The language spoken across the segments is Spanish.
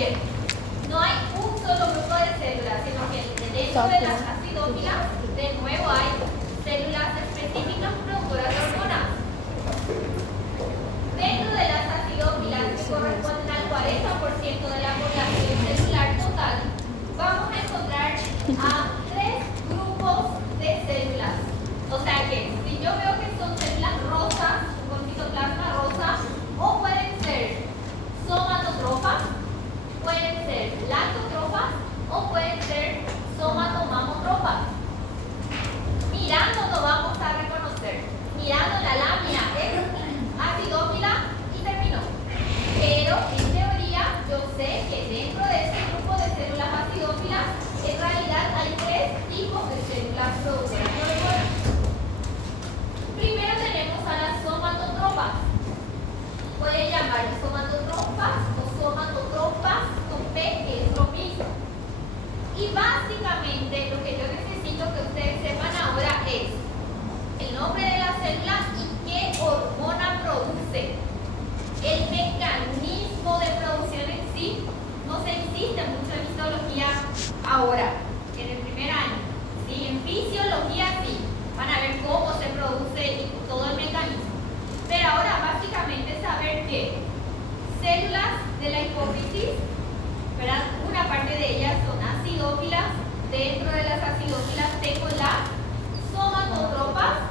Bien. No hay un solo grupo de células, sino que dentro de las acidófilas, de nuevo hay células específicas productoras de hormonas. Dentro de las acidófilas, que corresponden al 40% de la población celular total, vamos a encontrar a 3 grupos de células. O sea que, si yo veo que son células rosas, con citoplasma rosa, o pueden ser somatotrofas, pueden ser lactotrofas o pueden ser somatomamotrofas. Mirando lo vamos a reconocer. Mirando la lámina es acidófila y terminó. Pero en teoría yo sé que dentro de este grupo de células acidófilas en realidad hay 3 tipos de células productoras de hormonas. Primero tenemos a las somatotrofas. Pueden llamar somatotrofas o somatotropas con P, que es lo mismo. Y básicamente lo que yo necesito que ustedes sepan ahora es el nombre de la célula y qué hormona produce. El mecanismo de producción en sí no se insiste mucho en histología ahora, en el primer año. ¿Sí? En fisiología sí, van a ver cómo se produce y todo el mecanismo. Pero ahora básicamente saber que células de la hipófisis, ¿verdad? Una parte de ellas son acidófilas. Dentro de las acidófilas tengo las somatotropas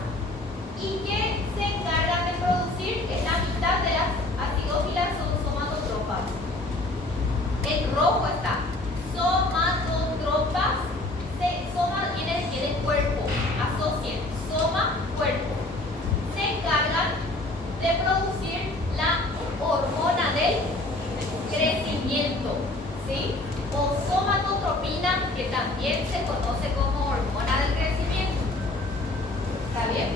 y que se encargan de producir, en la mitad de las acidófilas son somatotropas. En rojo está somatotropas. Soma viene de cuerpo, asocien, soma, cuerpo. Se encargan de producir la hormona del crecimiento, ¿sí? O somatotropina, que también se conoce como hormona del crecimiento. ¿Está bien?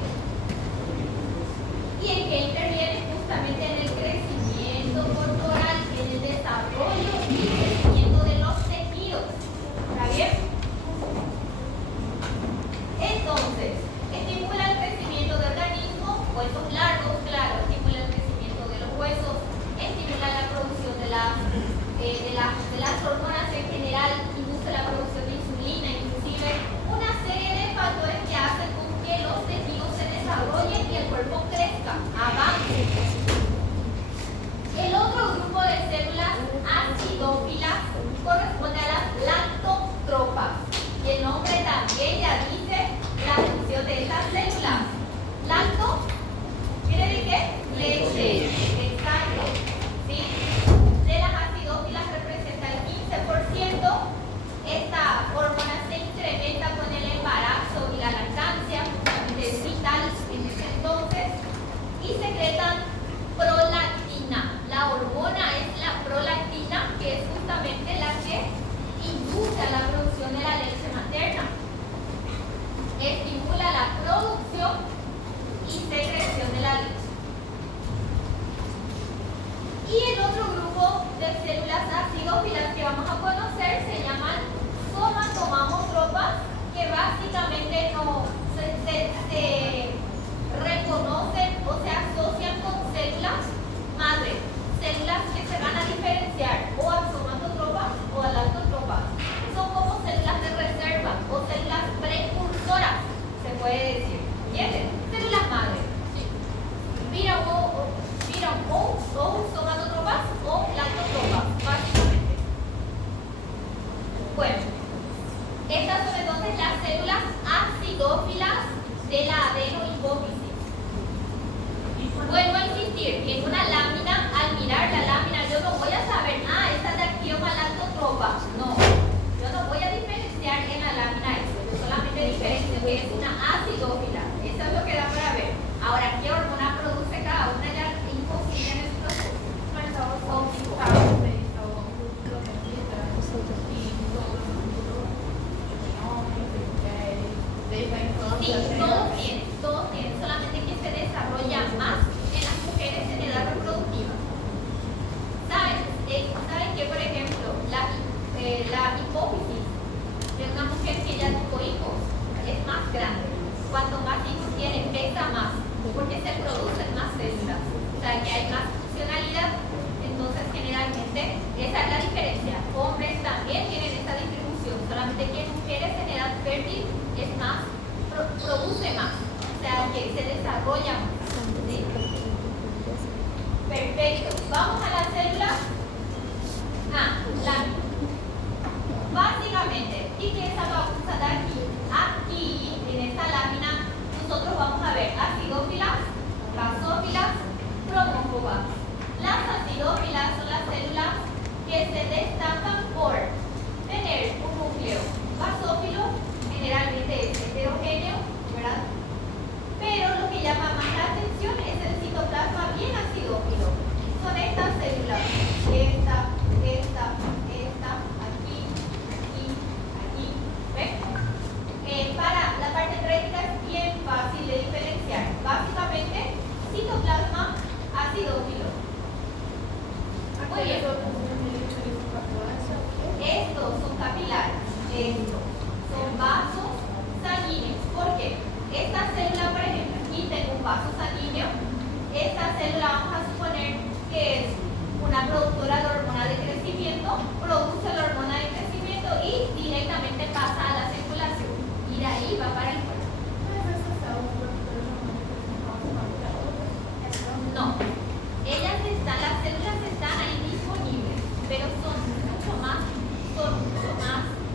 ¿Y en qué interviene? Justamente en el crecimiento corporal, en el desarrollo y crecimiento de los tejidos. ¿Está bien? Entonces, estimula el crecimiento de organismos, huesos largos, claro, estimula el crecimiento de los huesos, estimula la producción de las hormonas en general, induce la producción de insulina, inclusive una serie de factores que hacen con que los tejidos se desarrollen y el cuerpo crezca, avance. El otro grupo de células acidófilas corresponde a las lactotropas. Y el nombre también ya dice la función de estas células. Lacto, ¿quiere decir qué? Leche. Exacto. ¿Sí? De las acidófilas representa el 15%. Esta hormona se incrementa con el embarazo y la lactancia, justamente es vital en ese entonces. Y secretan prolactina. La hormona es la prolactina, que es justamente la que induce a la producción de la leche materna. Estimula la producción y secreción de la leche. Y el otro grupo de células acidófilas que vamos a conocer se llaman somatomamotropas, que básicamente no se reconocen o se asocian con células madre, células que se van a diferenciar o a somatotropas o a lactotropas. Son como células de reserva o células precursoras, se puede decir. ¿Entienden? Células madre. Sí. Viran o somatotropas o lactotropas, básicamente. Bueno, estas son entonces las células acidófilas de la adenohipófisis. Muy bien. Estos son capilares. Estos son vasos sanguíneos. ¿Por qué? Esta célula, por ejemplo, aquí tengo un vaso sanguíneo. Esta célula vamos a suponer que es una productora de hormona de crecimiento, produce la hormona de crecimiento y directamente pasa a la circulación. Y de ahí va para el cuerpo. No, las células están ahí disponibles, pero son mucho más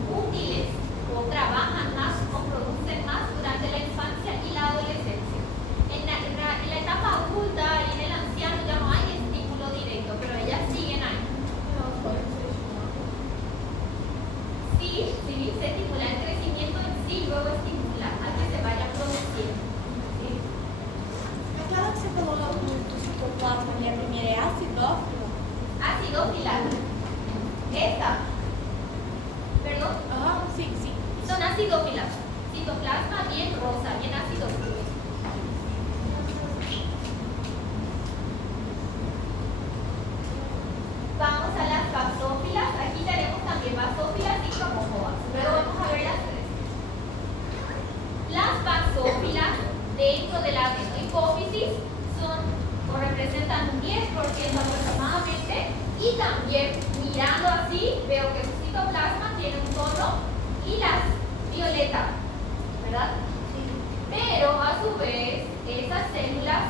útiles o trabajan más o producen más durante la infancia y la adolescencia. En la etapa adulta y en el anciano ya no hay estímulo directo, pero ellas siguen ahí. Sí, se estimula el crecimiento en sí, luego estimula a que se vaya produciendo. ¿Sí? Aquela que você falou do citoplasma ali, a primeira é acidófila? Acidófila. Esta. ¿Perdón? Ah, sim. Son acidófilas. Citoplasma bien rosa, bien acidófilo. Vamos a las basófilas. Aquí tenemos también basófilas y cromóforas. Luego vamos a ver las tres. Las basófilas dentro de la adenohipófisis son o representan un 10% aproximadamente, y también mirando así veo que su citoplasma tiene un tono lila, violeta, ¿verdad? Pero a su vez esas células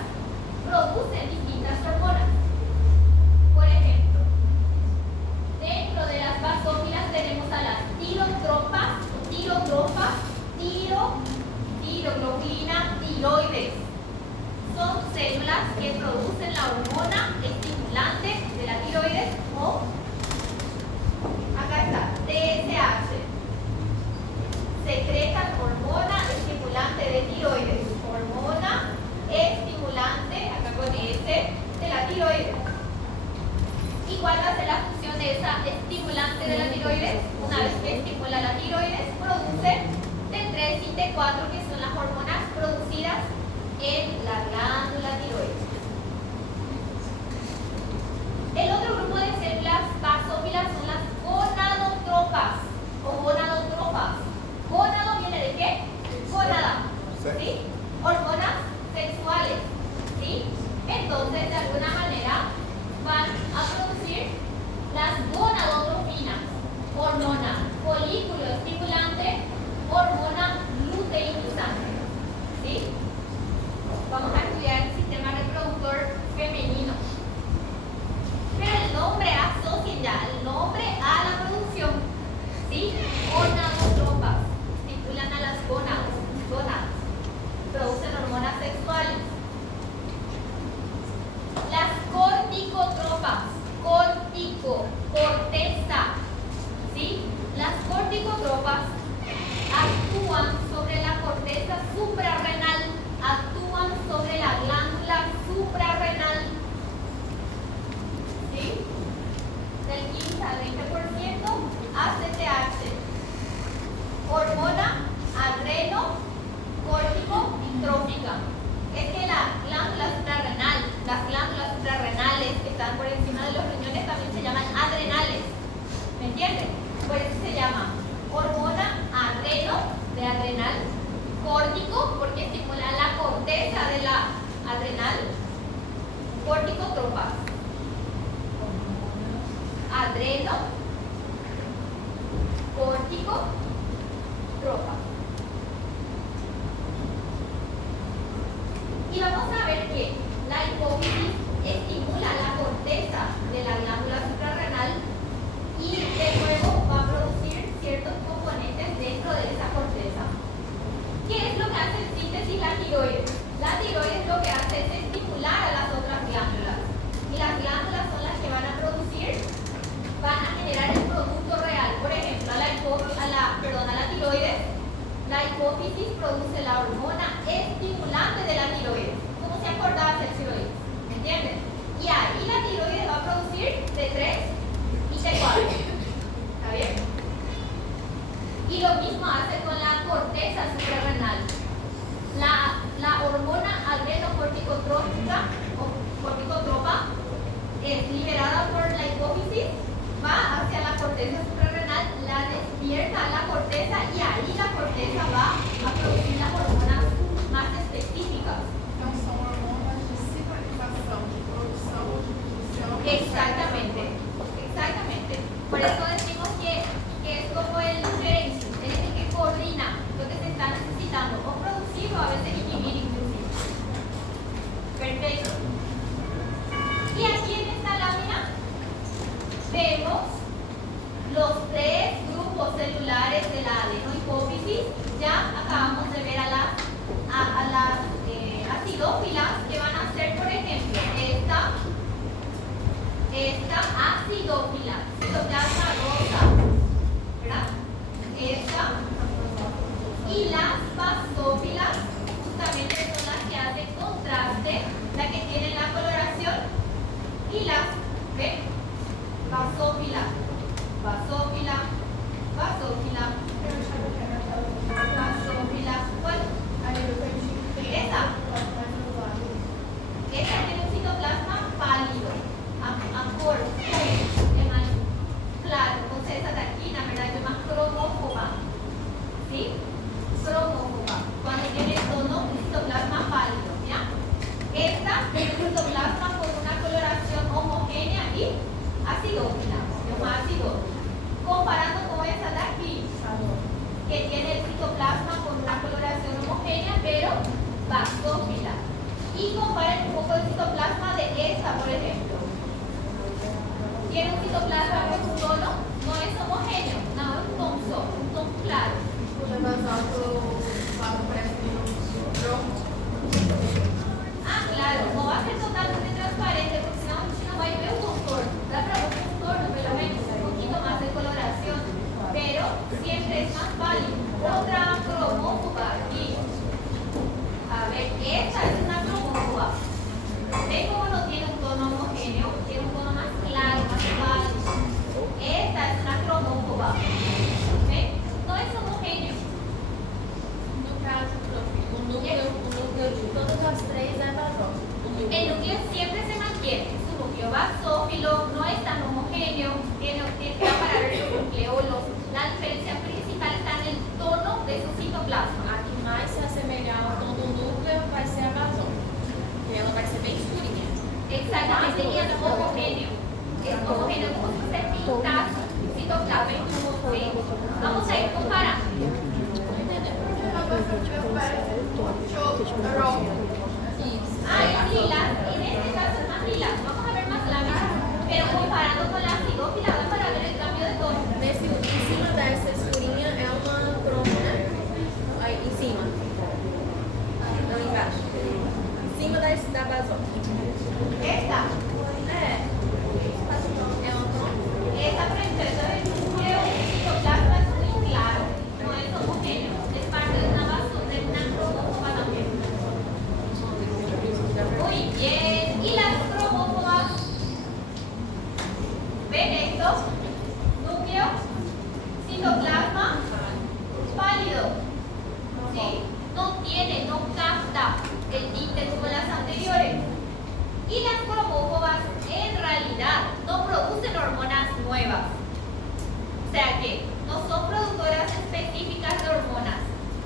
producen distintas hormonas. Por ejemplo, dentro de las basófilas tenemos a las tirotropas, tiroglobulina, tiroides. Son células que producen la hormona estimulante de la tiroides, o acá está, TSH. Secretan hormona estimulante de tiroides. Hormona estimulante, acá con S, de la tiroides. ¿Y cuál va a ser la función de esa estimulante de la tiroides? Una vez que estimula la tiroides, produce T3 y T4, que son las hormonas producidas en la glándula tiroides. El otro grupo de células basófilas son las gonadotropas o gonadotropas. Gónado viene de qué? Gónada, ¿sí? Hormonas sexuales, ¿sí? Entonces, de alguna manera, van a producir las gonadotrofinas, hormona folículo estimulante, hormona luteinizante, ¿sí? Vamos a estudiar el sistema reproductor femenino. Pero el nombre, asocien ya el nombre a la producción, ¿sí? Gonadotropas, estimulan a las gónadas, producen hormonas sexuales. Las corticotropas, corteza, ¿sí? Las corticotropas actúan sobre la corteza suprarrenal, actúan sobre la glándula suprarrenal, ¿sí? Del 15 al 20% ACTH. Hormona adreno córtico trófica. Es que la glándula suprarrenal, las glándulas suprarrenales que están por encima de los riñones también se llaman adrenales. ¿Me entienden? Por eso se llama hormona adreno, de adrenal, córtico, porque estimula la corteza de la adrenal, corticotropas. Adreno, córtico, tropa. Y vamos a ver que la hipófisis estimula la corteza de la glándula suprarrenal y de nuevo va a producir ciertos componentes dentro de esa corteza. ¿Qué es lo que hace en síntesis la tiroides? La tiroides lo que hace es estimular a las otras glándulas. Y las glándulas son las que van a producir, van a generar el producto real. Por ejemplo, a la tiroides, la hipófisis produce la hormona estimulante de la tiroides. ¿Cómo se corteza suprarrenal la despierta a la corteza y ahí la corteza va a producir las hormonas más específicas. Então são hormonas de sinalização, de produção ou de produção. Exactamente, exactamente. Por eso decimos que es como el diferencia, es el que coordina lo que se está necesitando, o producir o a veces inhibir inclusive. Perfecto. Y aquí en esta lámina vemos los tres grupos celulares de la adenohipófisis. Ya acabamos de ver a las acidófilas, que van a ser, por ejemplo, esta acidófila, citoplasma rosa, ¿verdad? Esta. Y las basófilas, justamente son las que hacen contraste, la que tienen la coloración, y las, ¿ven? Basófila, basófila, basófila, basófila. ¿Cuál? Esa. Esta tiene un citoplasma pálido, amorfo, claro. Entonces esa de aquí, la verdad, es más cromófoba. ¿Sí? Cromófoba. Cuando tiene tono, citoplasma pálido, ¿ya? Esta tiene un citoplasma con una coloración homogénea y acidófila, más acidófila. Comparando con esa de aquí, que tiene el citoplasma con una coloración homogénea, pero basófila. Y comparen un poco el citoplasma de esta, por ejemplo. Tiene un citoplasma con un tono, no es homogéneo, no es un tono claro. Claro, no va a ser totalmente transparente porque si no va a ver un contorno. Da para un contorno, pero menos, un poquito más de coloración. Pero siempre es más pálido. Otra cromófoba aquí. A ver, esta es una cromófoba. ¿Ven cómo no tiene un tono homogéneo? Tiene un tono más claro, más pálido. Esta es una cromófoba. ¿Ven? No es homogéneo. No caso, o núcleo de todas as três é basófilo. El núcleo siempre se mantiene. Su núcleo basófilo no es tan homogéneo. Tiene que para ver los nucleolos. La diferencia principal está en el tono de su citoplasma. A que mais se assemelhar ao tom do núcleo vai ser a basófila. E ela vai ser bem escurinha. Exactamente, y es homogéneo. Es homogéneo como si se pintase citoplasma. ¿Sí? Vamos a ir comparando. Sí, en este caso es más lila. Vamos a ver más láminas. Pero comparando con la acidófila, da para ver el cambio de tono. Em cima dessa escurinha é uma cromo, né? Aí em cima. Não embaixo. Em cima da basófila. Esta. É uma cromo? Esta princesa del núcleo citoplasma es muy claro, no es homogéneo, es parte de una cromófoba también. Muy bien, y las cromófobas, ¿ven esto? Núcleo, citoplasma, pálido, ¿sí? No capta el tinte como las anteriores. Y las cromófobas en realidad no producen hormonas nuevas. O sea que no son productoras específicas de hormonas,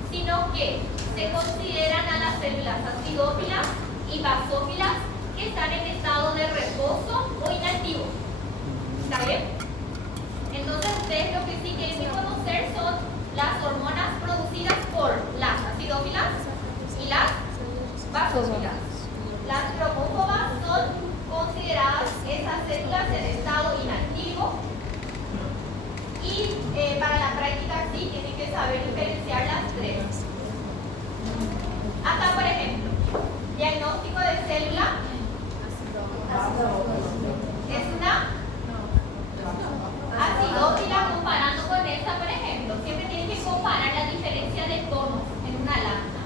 sino que se consideran a las células acidófilas y basófilas que están en estado de reposo o inactivo. ¿Está bien? Entonces ustedes lo que sí quieren conocer son las hormonas producidas por las acidófilas y las basófilas. Las cromófobas son consideradas esas células en estado inactivo y para la práctica sí tienen que saber diferenciar las tres. Acá por ejemplo, diagnóstico de célula es una acidófila comparando con esta, por ejemplo. Siempre tienen que comparar la diferencia de tonos en una lámina.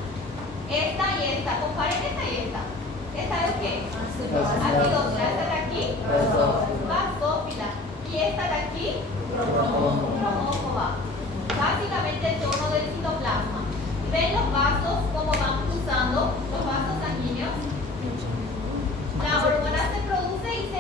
Esta y esta, comparen esta y esta. ¿Esta es qué? Acidófila. Esta de aquí, basófila. Y esta de aquí, cromófoba. Básicamente el tono del citoplasma. ¿Ven los vasos cómo van cruzando? Los vasos sanguíneos. La hormona se produce y se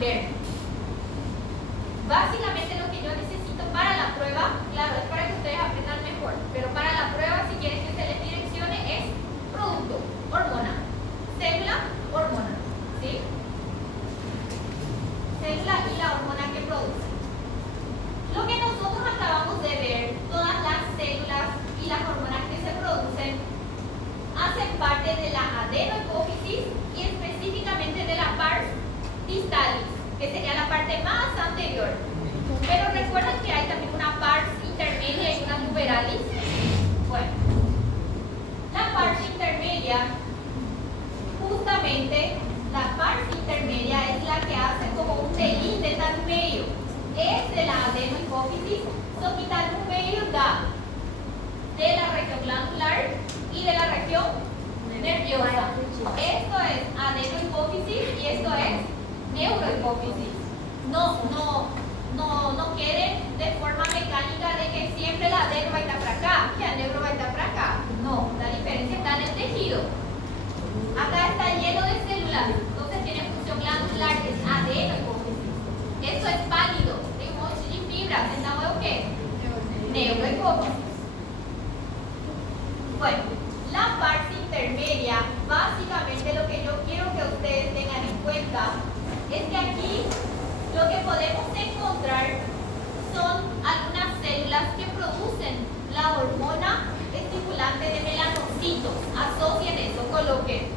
ver. Básicamente lo que yo necesito para la prueba, claro, es para que ustedes aprendan mejor, pero para la prueba, si quieren que se les direccione, es producto, hormona, célula, hormona, ¿sí? Célula y la hormona que produce. Lo que nosotros acabamos de ver, todas las células y las hormonas que se producen hacen parte de la adenohipófisis y específicamente de la pars distalis, que sería la parte más anterior. Pero recuerden que hay también una pars intermedia y una tuberalis. Bueno, la pars intermedia, justamente la pars intermedia es la que hace como un telín de tal medio. Es de la adenohipófisis, so quitar un medio da de la región glandular y de la región nerviosa. Esto es adenohipófisis y esto es neurohipófisis. No queden de forma mecánica de que siempre la adeno va a estar para acá y el neuro va a estar para acá. No, la diferencia está en el tejido. Acá está lleno de células, entonces tiene función glandular, que es adenohipófisis. Esto es pálido, de un montón de fibras, ¿entendemos o qué? Neurohipófisis. Bueno, la parte intermedia, básicamente lo que yo quiero que ustedes tengan en cuenta es que aquí lo que podemos encontrar son algunas células que producen la hormona estimulante de melanocitos. Asocien eso, coloquen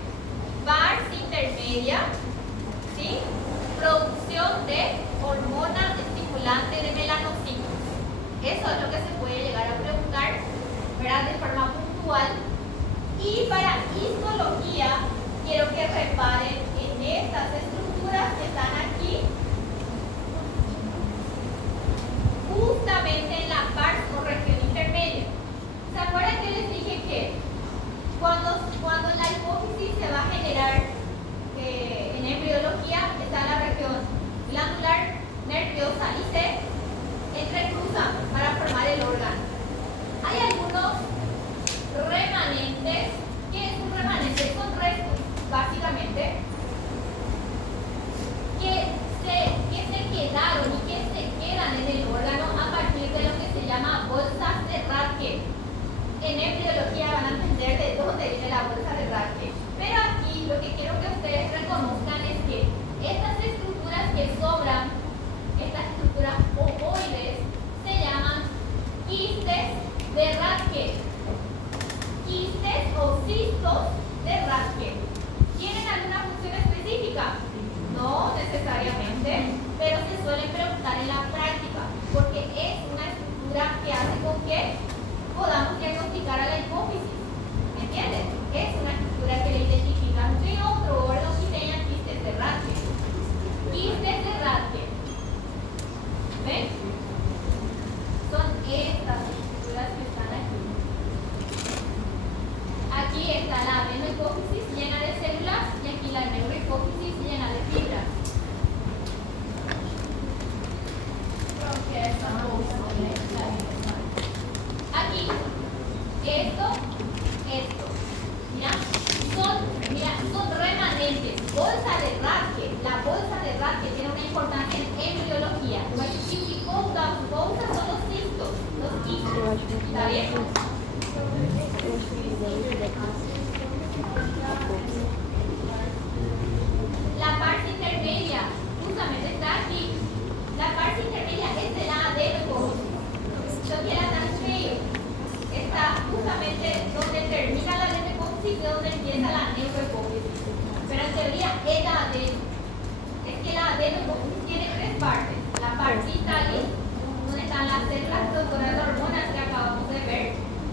pars intermedia, ¿sí? Producción de hormona estimulante de melanocitos. Eso es lo que se puede llegar a preguntar, ¿verdad? De forma puntual. Y para histología, quiero que reparen en estas estructuras que están aquí, justamente en la pars o región intermedia. ¿Se acuerdan que les dije que cuando la hipófisis se va a generar en embriología, está la región glandular, nerviosa y se entrecruzan para formar el órgano? Hay algunos remanentes. ¿Qué es un remanente? Son restos, básicamente, que se quedaron y que se quedan en el órgano a partir de lo que se llama bolsas de Rathke. En embriología van a entender de dónde viene la bolsa de Rathke. Pero aquí lo que quiero que ustedes reconozcan es que estas estructuras que sobran, estas estructuras ovoides, se llaman quistes de Rathke. Quistes o cistos de Rathke. ¿Tienen alguna función específica? No necesariamente, pero se suelen preguntar en la práctica, porque es una estructura que hace con que podamos diagnosticar a la hipófisis. ¿Me entienden? Es una estructura que le identifica de otro órgano y tengan quistes de Rathke. Quistes de Rathke. ¿Ven? Son estas estructuras que están aquí. Aquí está la adenohipófisis llena de células y aquí la neurohipófisis llena de fibras. Aquí, esto. Son remanentes. Bolsa de Rathke. La bolsa de Rathke tiene una importancia en embriología. Bolsas son los cistos, los quistes. ¿Está bien? La parte intermedia justamente está aquí. La parte intermedia es de la adenohipófisis. Lo que la transmedio está justamente donde termina la adenohipófisis y donde empieza la neurohipófisis. Pero en teoría es la adeno. Es que la adenohipófisis tiene tres partes. La parte distalis, donde están las células productoras de hormonas que acabamos de ver.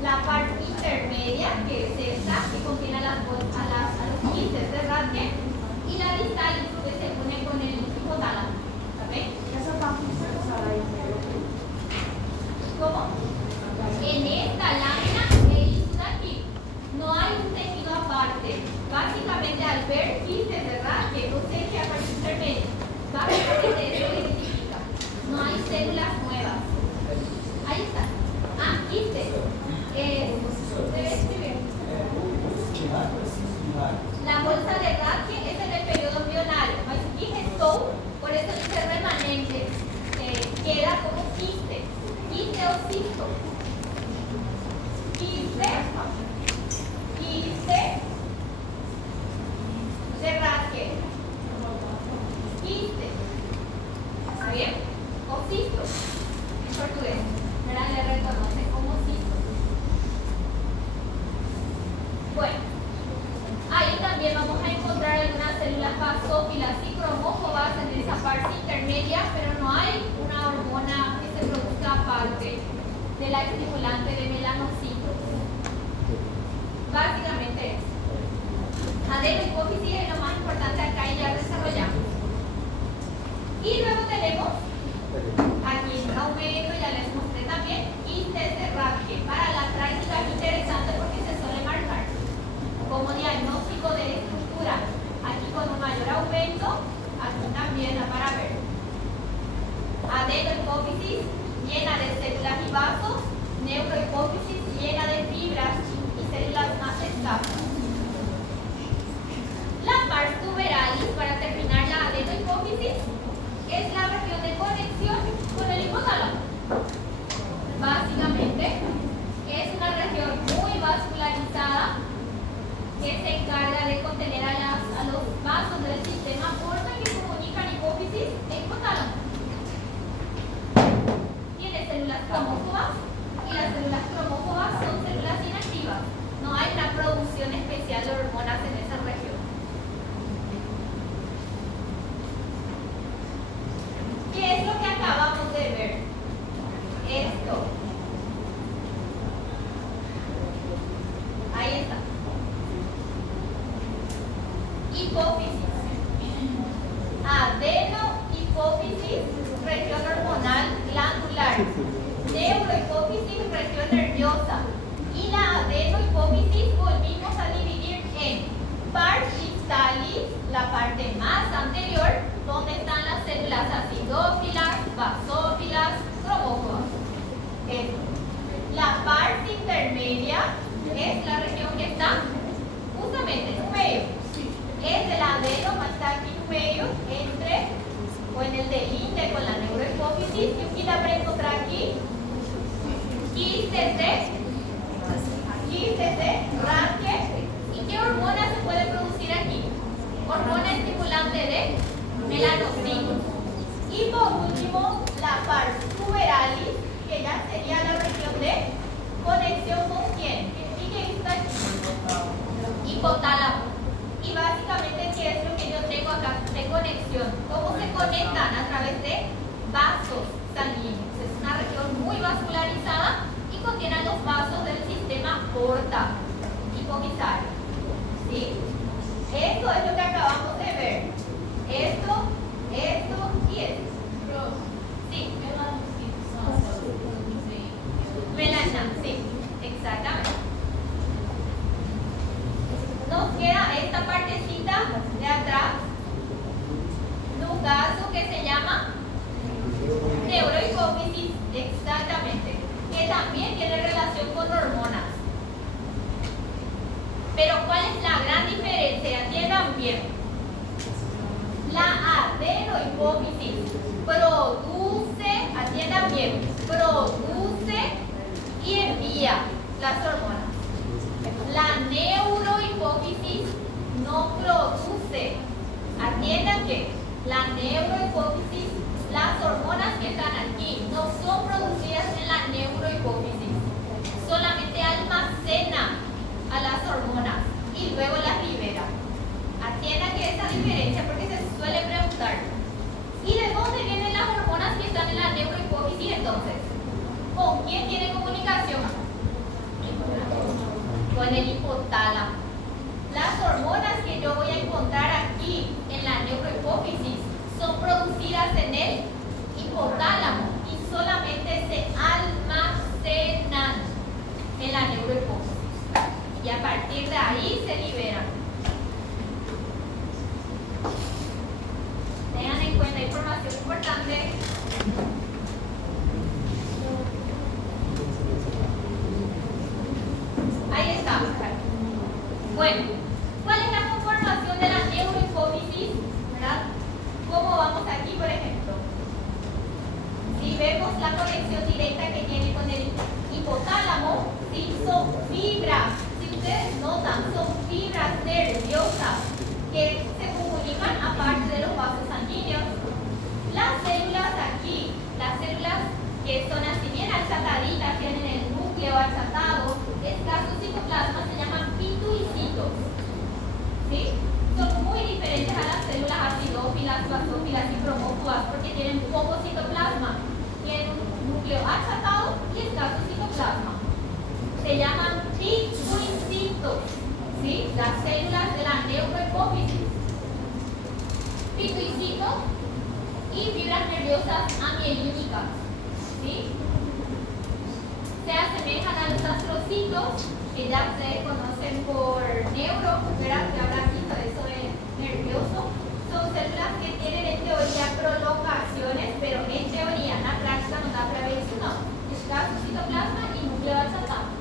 La parte intermedia, que es esta, que contiene a los quistes de Rathke, y la distalis, que se une con el hipotálamo. ¿Saben? Essa parte não foi usada aí, né? ¿Cómo? En esta lámina es esto de aquí. No hay un tejido aparte. Básicamente, al ver quistes de Rathke, no sé qué parte intermedia. Básicamente, eso lo identifica. No hay células nuevas. Ahí está. Quistes. La bolsa de Rathke es momento, aquí también da para ver. Adenohipófisis llena de células y vasos, neurohipófisis llena de fibras y células más escasas. La pars tuberalis, para terminar la adenohipófisis, es la región de conexión con el hipotálamo. Básicamente, es una región muy vascularizada que se encarga de contener a los vasos del sistema porta que comunican hipófisis e hipotálamo. Tiene células cromófobas y las células cromófobas son células inactivas. No hay una producción especial de hormonas en esa región. ¿Qué es lo que acabamos de ver? Esto. Ahí está. Hipófisis. Adenohipófisis, región hormonal glandular. Neurohipófisis, región nerviosa. Y la adenohipófisis volvimos a dividir en pars distalis, la parte más anterior, donde están las células acidófilas, basófilas, cromóforas. La parte intermedia es la región que está justamente en un medio. Es el adeno, más está aquí en un medio, entre o en el delinde con la neurohipófisis. Y aquí la pueden encontrar aquí. Quistes de Rathke. ¿Y qué hormona se puede producir aquí? Hormona estimulante de melanocitos. Y por último, la pars tuberalis, que ya sería la región de conexión con quién. ¿Y qué está aquí? Hipotálamo. Y básicamente, ¿qué es lo que yo tengo acá de conexión? ¿Cómo se conectan? A través de vasos sanguíneos. Es una región muy vascularizada y contiene los vasos del sistema porta hipofisario. ¿Sí? Esto es lo que acabamos de ver. Esto y esto. Sí. Melanina, sí, exactamente. Nos queda esta partecita de atrás, un caso que se llama neurohipófisis, exactamente, que también tiene relación con hormonas. Pero ¿cuál es la gran diferencia? Atiendan bien. La adenohipófisis produce, atiendan bien, produce y envía las hormonas. La neurohipófisis no produce. Atiendan que la neurohipófisis, las hormonas que están aquí, no son producidas en la neurohipófisis. Solamente almacena a las hormonas y luego las libera. Atiendan que esa diferencia, porque se suele preguntar, ¿y de dónde vienen las hormonas que están en la neurohipófisis entonces? ¿Con quién tiene comunicación? Con el hipotálamo. Las hormonas que yo voy a encontrar aquí en la neurohipófisis son producidas en el hipotálamo y solamente se almacenan en la neurohipófisis. Y a partir de ahí se liberan. Tengan en cuenta información importante. Ahí está. Bueno, ¿cuál es la conformación de la neurohipófisis? ¿Verdad? ¿Cómo vamos aquí, por ejemplo? Si vemos la conexión directa que tiene con el hipotálamo, ¿sí? Son fibras. Si ustedes notan, son fibras nerviosas que se comunican aparte de los vasos sanguíneos. Las células aquí, las células que son así bien achataditas, tienen el núcleo achatado, escasos citoplasmas, se llaman pituicitos. ¿Sí? Son muy diferentes a las células acidófilas, basófilas y cromóforas porque tienen poco citoplasma, tienen un núcleo achatado y escaso citoplasma. Se llaman pituicitos. ¿Sí? Las células de la neurohipófisis. Pituicitos y fibras nerviosas amielínicas. ¿Sí? Se asemejan a los astrocitos, que ya ustedes conocen por neuro, ¿verdad? Que habla aquí de eso de nervioso. son células que tienen en teoría prolongaciones, pero en teoría, en la práctica no da para ver eso, no. Está su citoplasma y núcleo achatado.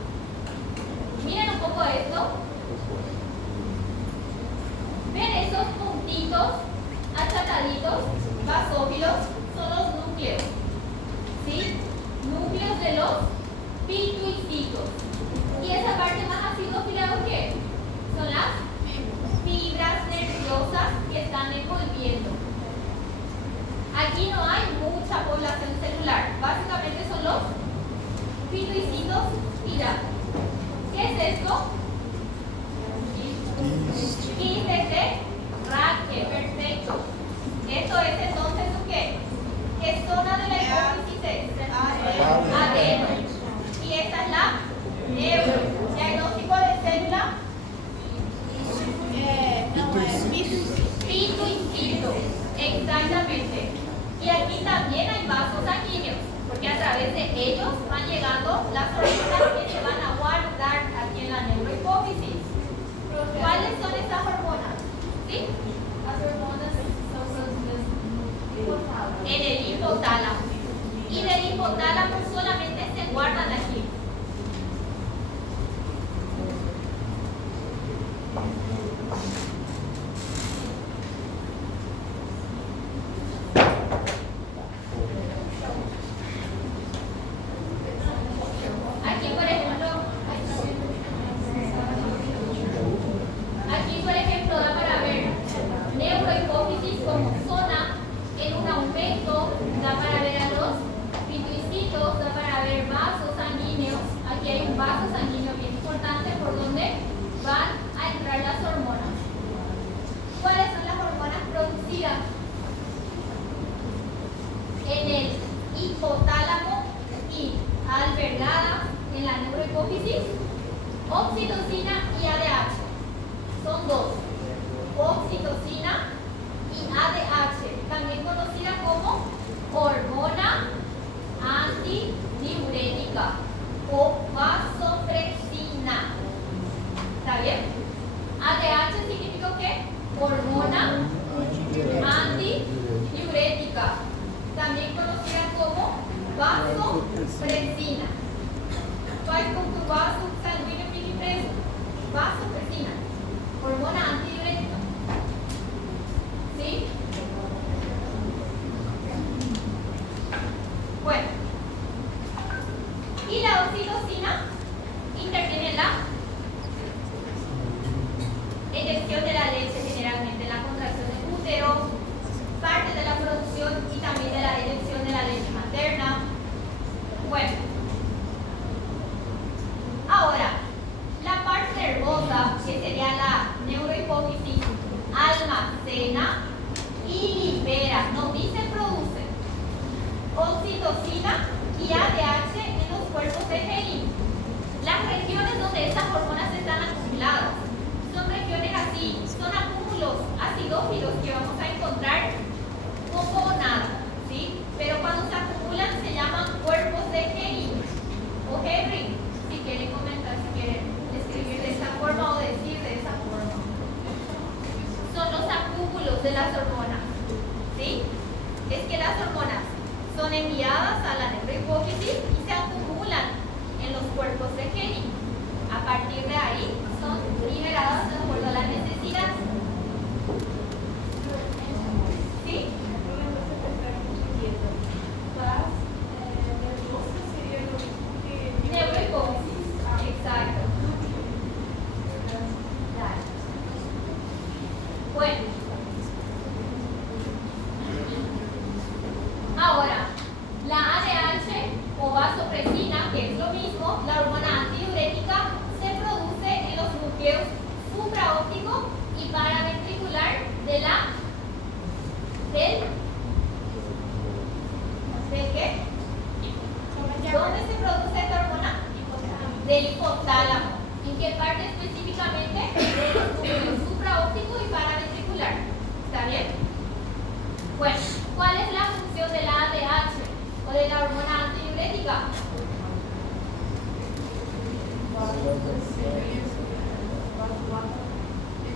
Miren un poco esto. ¿Ven esos puntitos achataditos, basófilos? Son los núcleos. ¿Sí? Núcleos de los pituicitos. ¿Y esa parte más acidofilada qué? Son las fibras nerviosas que están envolviendo. Aquí no hay mucha población celular. Básicamente son los pituicitos y ya. ¿Qué es esto? Quistes de Rache, perfecto. Esto es entonces ¿qué? ¿Qué zona de la hipófisis es? Adeno. Y esta es la neuro. Diagnóstico de célula. Pituicito. Exactamente. Y aquí también hay vasos sanguíneos, porque a través de ellos van llegando las hormonas que se van a guardar aquí en la neurohipófisis. ¿Cuáles son estas hormonas? ¿Sí? As hormonas são En el hipotálamo. Y del hipotálamo solamente se guardan aquí. Aquí, por ejemplo, da para ver neurohipófisis como zona en un aumento, da para ver a los pituicitos, da para ver vasos sanguíneos. Aquí hay un vaso sanguíneo bien importante por donde van a entrar las hormonas. ¿Cuáles son las hormonas producidas? En el hipotálamo y albergadas en la neurohipófisis, oxitocina y ADH. Son dos, oxitocina y ADH, también conocida como hormona antidiurética o vasopresina. ¿Está bien? ADH significa ¿qué? Hormona antidiurética, también conocida como vasopresina. ¿Cuál es con tu vaso sanguíneo bien impreso? Vasopresina, hormona antidiurética. ¿Sí? Bueno, y la oxitocina interviene en la eyección de la leche, generalmente en la contracción del útero, parte de la producción y también de la eyección de la leche materna. Bueno, ahora, la parte nervosa, que sería la neurohipófisis, almacena y libera, no dice produce, oxitocina y ADH en los cuerpos de Henle. Las regiones donde estas hormonas están acumuladas son regiones así, son acúmulos acidófilos que vamos a encontrar poco o nada, ¿sí? Pero cuando se acumulan se llaman cuerpos de Henle o Henry, si quieren comentar, si quieren escribir de esa forma o decir de esa forma. Son los acúmulos de las hormonas, ¿sí? Es que las hormonas son enviadas a la neurohipófisis y se acumulan en los cuerpos de Henle. A partir de ahí son liberadas de acuerdo a la necesidad. ¿Sí? Neurohipófisis, exacto. Bueno. Ahora, la ADH o vasopresina, que es lo mismo, la hormona antidiurética, se produce en los núcleos supraóptico y paraventricular del ¿qué? ¿Dónde se produce esta hormona? Del hipotálamo. ¿En qué parte específicamente? De los núcleos supraóptico y paraventricular. ¿Está bien? Bueno, ¿cuál es la función de la ADH o de la hormona antidiurética?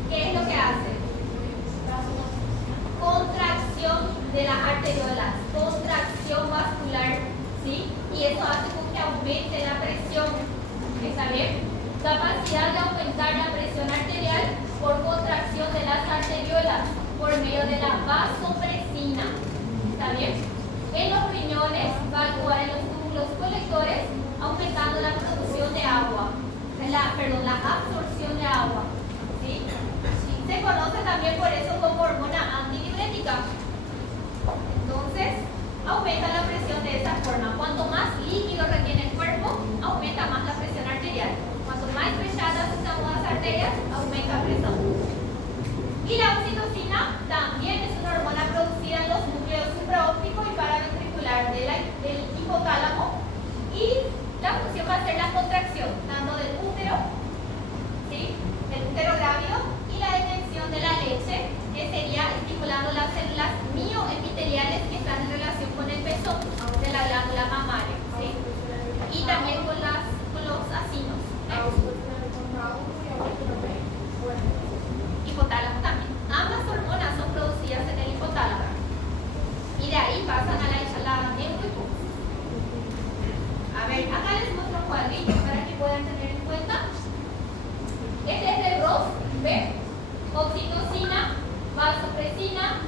¿Qué es lo que hace? de las arteriolas, contracción vascular, ¿sí? Y eso hace con que aumente la presión, ¿está bien? Capacidad de aumentar la presión arterial por contracción de las arteriolas por medio de la vasopresina, ¿está bien? En los riñones va a actuar en los túbulos colectores, aumentando la producción de agua, la absorción de agua, ¿sí? Se conoce también por eso como hormona antidiurética. Entonces, aumenta la presión de esa forma. Cuanto más líquido retiene el cuerpo, aumenta más la presión arterial. Cuanto más estrechadas están las arterias, aumenta la presión. Y la oxitocina también es una hormona producida en los núcleos supraóptico y paraventricular del hipotálamo. Y la función va a ser la contracción, tanto del útero, ¿sí? El útero grávido, y la detención de la leche, que sería estimulando las células mioepiteliales que están en relación con el pezón de la glándula mamaria, ¿sí? Y también con los acinos, hipotálamo también. Ambas hormonas son producidas en el hipotálamo y de ahí pasan a la neurohipófisis. A ver, acá les muestro un cuadrito para que puedan tener en cuenta. Este es de Ross, ¿ve? Oxitocina, vasopresina,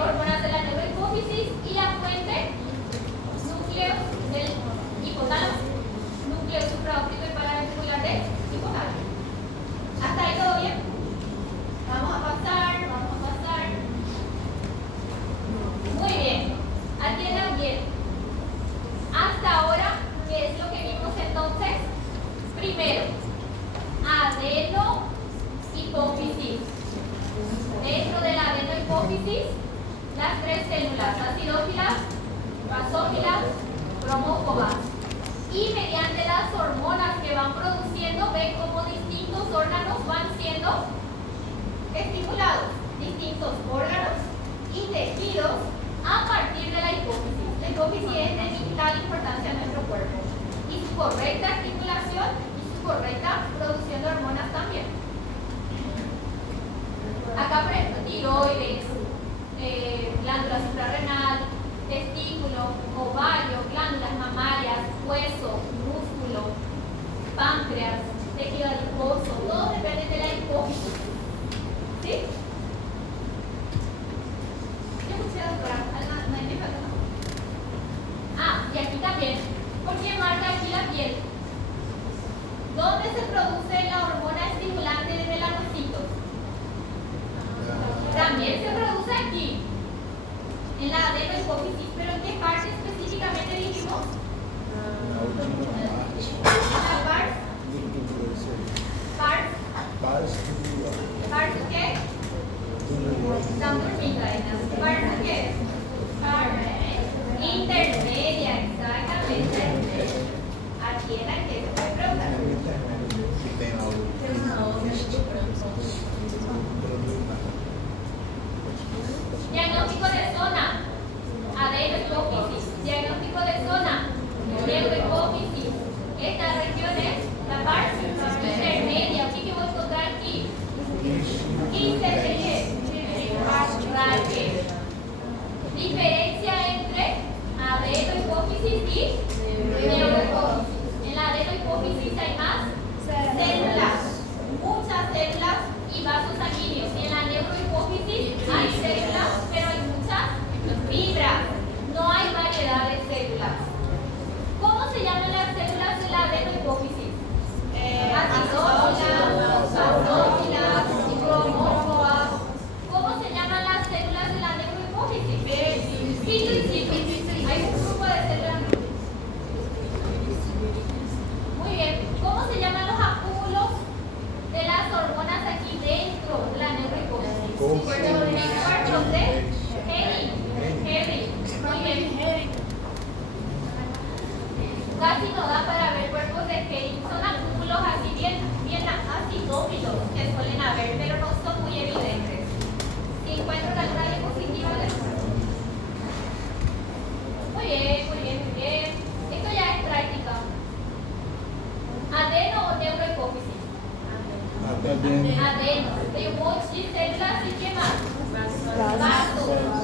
hormonas de la neurohipófisis, y la fuente, núcleos del hipotálamo, núcleo supraóptico y paraventricular del hipotálamo. ¿Hasta ahí todo bien? Vamos a pasar. Muy bien, atiendan bien. Hasta ahora, ¿qué es lo que vimos entonces? Primero, adenohipófisis. Dentro de la adenohipófisis, las tres células acidófilas, basófilas, cromófogas. Y mediante las hormonas que van produciendo, ven cómo distintos órganos van siendo estimulados. Distintos órganos y tejidos a partir de la hipófisis. La hipófisis es de vital importancia en nuestro cuerpo. Y su correcta estimulación y su correcta producción de hormonas también. Acá, por ejemplo, tiroides, glándula suprarrenal, testículo, ovario, glándulas mamarias, hueso, músculo, páncreas, tejido adiposo, todo depende de la hipófisis. ¿Sí? ¿Qué escuché, doctora? ¿Nadie me falta? Ah, y aquí también. ¿Por qué marca aquí la piel? ¿Dónde se produce la hormona estimulante de melanocitos? También se produce aquí, en la adenohipófisis, pero ¿en qué parte específicamente dijimos? ¿La ¿Part qué? Están durmiendo ahí, ¿no? ¿Part qué? Part intermedia, exactamente. Aquí en la que se puede preguntar. Diagnóstico de zona, adenohipófisis. Diagnóstico de zona, neurohipófisis. Esta región es la parte intermedia. ¿Qué voy a encontrar aquí? Intermedia. Diferencia entre adenohipófisis y neurohipófisis. En la adenohipófisis hay más células, muchas células y vasos sanguíneos. Y en la neurohipófisis hay células, pero hay muchas fibras. No hay variedad de células. ¿Cómo se llaman las células de la adenohipófisis? Acidófilas, basófilas, cromófogas. ¿Cómo se llaman las células de la neurohipófisis? Hay un grupo de células. Muy bien. ¿Cómo se llaman los acúmulos de las hormonas aquí dentro de la neurohipófisis? Cuerpos de Henry. Muy bien. Casi no da para ver cuerpos de Henry. Son acúmulos así bien acidófilos que suelen haber, pero no son muy evidentes. Si encuentran alguna diapositiva, les muestro. Muy bien. Esto ya es práctica. ¿Adeno o neurohipófisis? Adeno. Tem um monte de células e que mais? Vasos.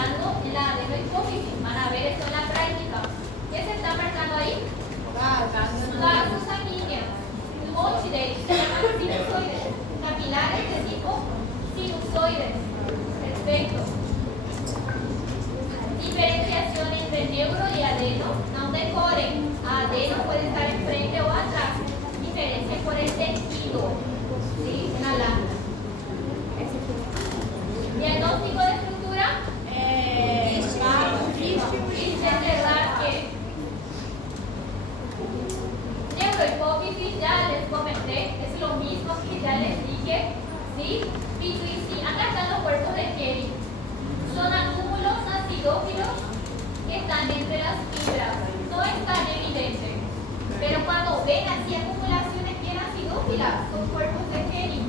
marcando la adenohipófisis. Van a ver esto en la práctica. ¿Qué se está marcando ahí? Vasos sanguíneos. Muchos de ellos se llaman sinusoides. Capilares de tipo sinusoides. Perfecto. Diferenciación entre neuro y adeno. No decoren. Adeno puede estar enfrente o atrás. Diferencia por el tejido. ¿Sí? Una lámina. Diagnóstico de estructura. Neurohipófisis, ya les comenté, es lo mismo que ya les dije, ¿sí? P2C, acá están los cuerpos de Kerry. Son acúmulos acidófilos que están entre las fibras. No es tan evidente, pero cuando ven así acumulaciones bien acidófilas, son cuerpos de Kerry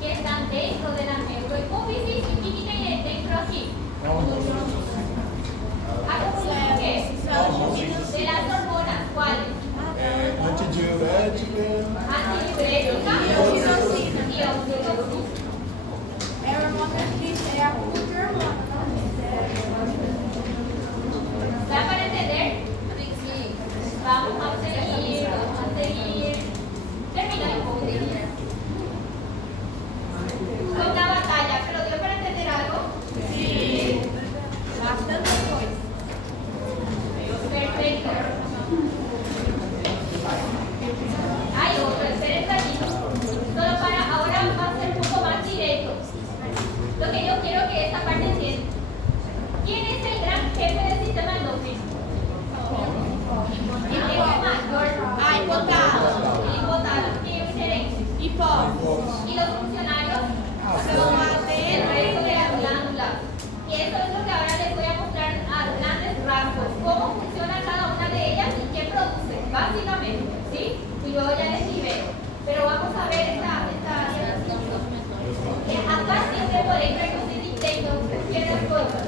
que están dentro de la neurohipófisis y tienen dentro aquí. ¿Acumulación qué? De las hormonas, ¿cuáles? Antidiurética. Antidiurética y oxitocina. ¿Da para entender? Vamos a seguir. Termina el poco. Fue una batalla, pero dio para entender algo. Sí. Bastante pues. Perfecto. Hay otro, esperen ratito. Solo para ahora va a ser un poco más directo. Lo que yo quiero que esta parte entienda. ¿Quién es el gran jefe del sistema endocrino? El jefe mayor. Hipotálamo. El hipotálamo. ¿Qué es diferente? ¿Y los funcionarios? El resto de las glándulas. Y eso es lo que ahora les voy a mostrar a grandes rasgos. Cómo funciona cada una de ellas y qué produce, básicamente. ¿Sí? Y luego ya les libero. Pero vamos a ver esta acá siempre por el preconceiving tengo ciertas cosas.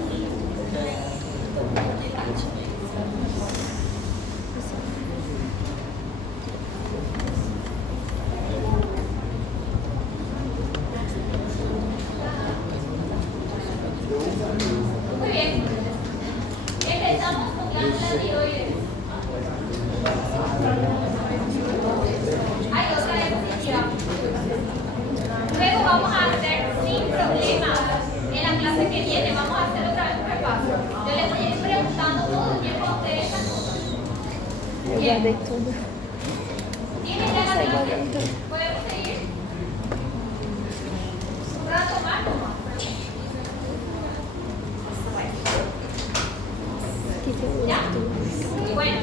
Muy bien. Empezamos con glándulas tiroides. Hay otra diapositiva. Luego vamos a hacer sin problema. En la clase que viene vamos a hacer otra vez un repaso. Yo les voy a ir preguntando todo el tiempo a ustedes estas cosas. Bien. ¿Tienen ya la clase? ¿Podemos seguir? Un rato más. ¿Ya? Bueno.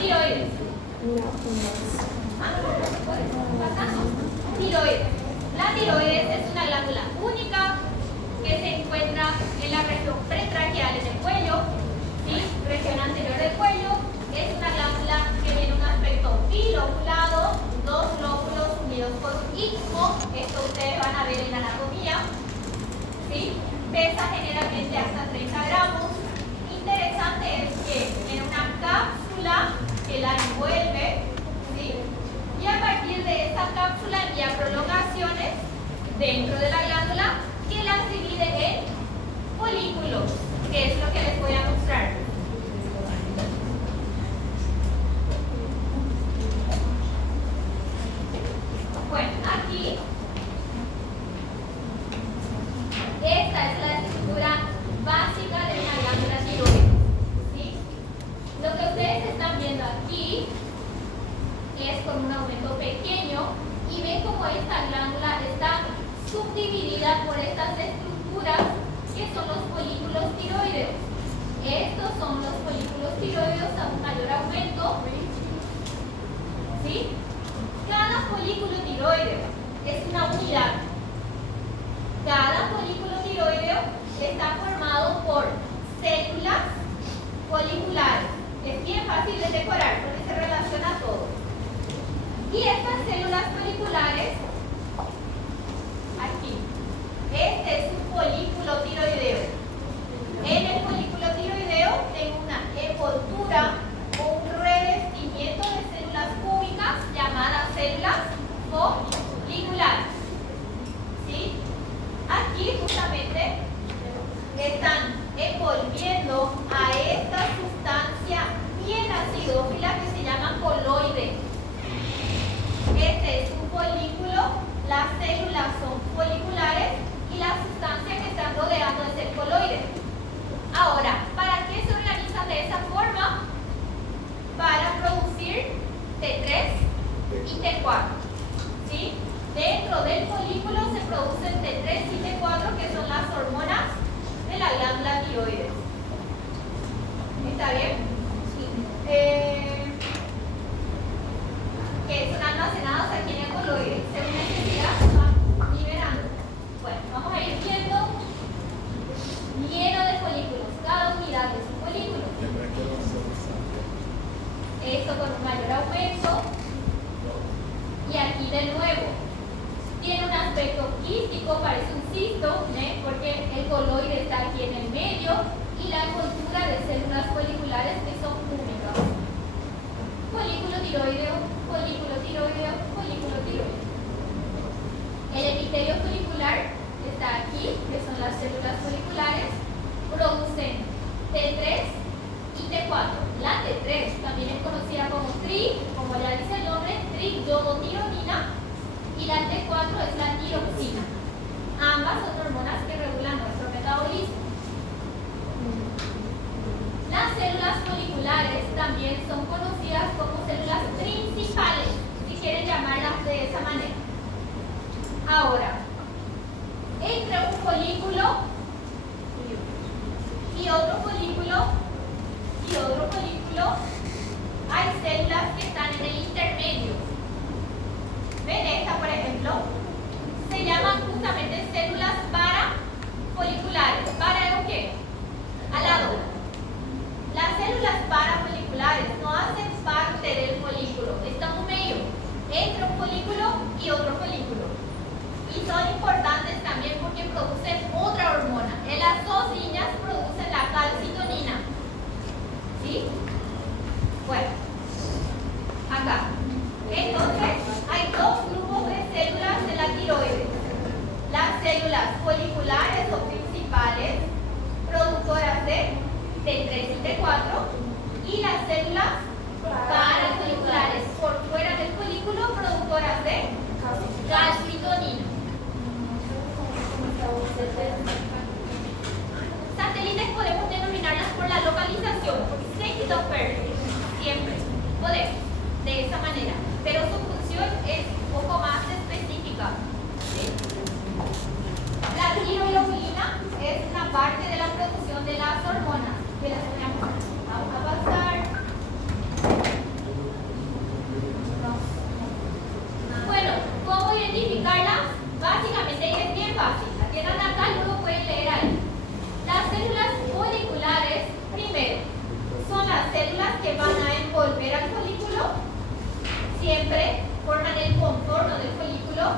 Tiroides. Tiroides. La tiroides es una glándula única que se encuentra en la región pretraquial en el cuello, ¿sí? Región anterior del cuello. Es una glándula que tiene un aspecto bilobulado, dos lóbulos unidos por un istmo. Esto ustedes van a ver en la anatomía, ¿sí? Pesa generalmente hasta 30 gramos. Interesante es que tiene una cápsula que la envuelve, ¿sí? Y a partir de esta cápsula envía prolongaciones dentro de la glándula que las divide en folículos, que es lo que les voy a mostrar. Bueno, aquí esta es la estructura básica de una glándula tiroides, ¿sí? Lo que ustedes están viendo aquí es con un aumento pequeño y ven cómo esta glándula está subdividida por estas estructuras están envolviendo a esta sustancia bien acidófila que se llama coloide. Este es un folículo, las células son foliculares y la sustancia que están rodeando es el coloide. Ahora, ¿para qué se organizan de esa forma? Para producir T3 y T4. ¿Sí? Dentro del folículo se producen T3 y T4, que son las hormonas de la glándula tiroides. ¿Está bien? Sí. Que son almacenados aquí en el coloide. Según necesidad se van liberando. Bueno, vamos a ir viendo lleno de folículos. Cada unidad es un folículo. Esto con un mayor aumento. Y aquí de nuevo. Tiene un aspecto quístico, parece un cisto, ¿eh? Porque el coloide está aquí en el medio y la envoltura de células foliculares que son cúbicas. Folículo tiroideo, folículo tiroideo, folículo tiroideo. El epitelio folicular está aquí, que son las células foliculares, producen T3 y T4. La T3 también es conocida como como ya dice el nombre, triiodotironina. Y la T4 es la tiroxina. Ambas son hormonas que regulan nuestro metabolismo. Las células foliculares también son conocidas como células principales, si quieren llamarlas de esa manera. Ahora, entre un folículo y otro folículo hay células que están en el intermedio. ¿Ven esta, por ejemplo? Se llaman justamente células parafoliculares. ¿Para es qué? Al lado. Las células parafoliculares no hacen parte del folículo. Están en medio, entre un folículo y otro folículo. Y son importantes también porque producen otra hormona. En las dos líneas producen la calcitonina. ¿Sí? Bueno, acá. Entonces, hay dos grupos de células de la tiroides. Las células foliculares o principales, productoras de T3 y T4, y las células parafoliculares, por fuera del folículo, productoras de calcitonina. Satélites podemos denominarlas por la localización, porque siempre podemos, de esa manera, pero su función es un poco más específica. ¿Sí? La tiroglobulina es una parte de la producción de las hormonas. Vamos a pasar. Bueno, ¿cómo identificarlas? Básicamente es bien fácil. La tienen acá y luego pueden leer ahí. Las células foliculares, primero, son las células que van a envolver al folículo. Siempre forman el contorno del folículo.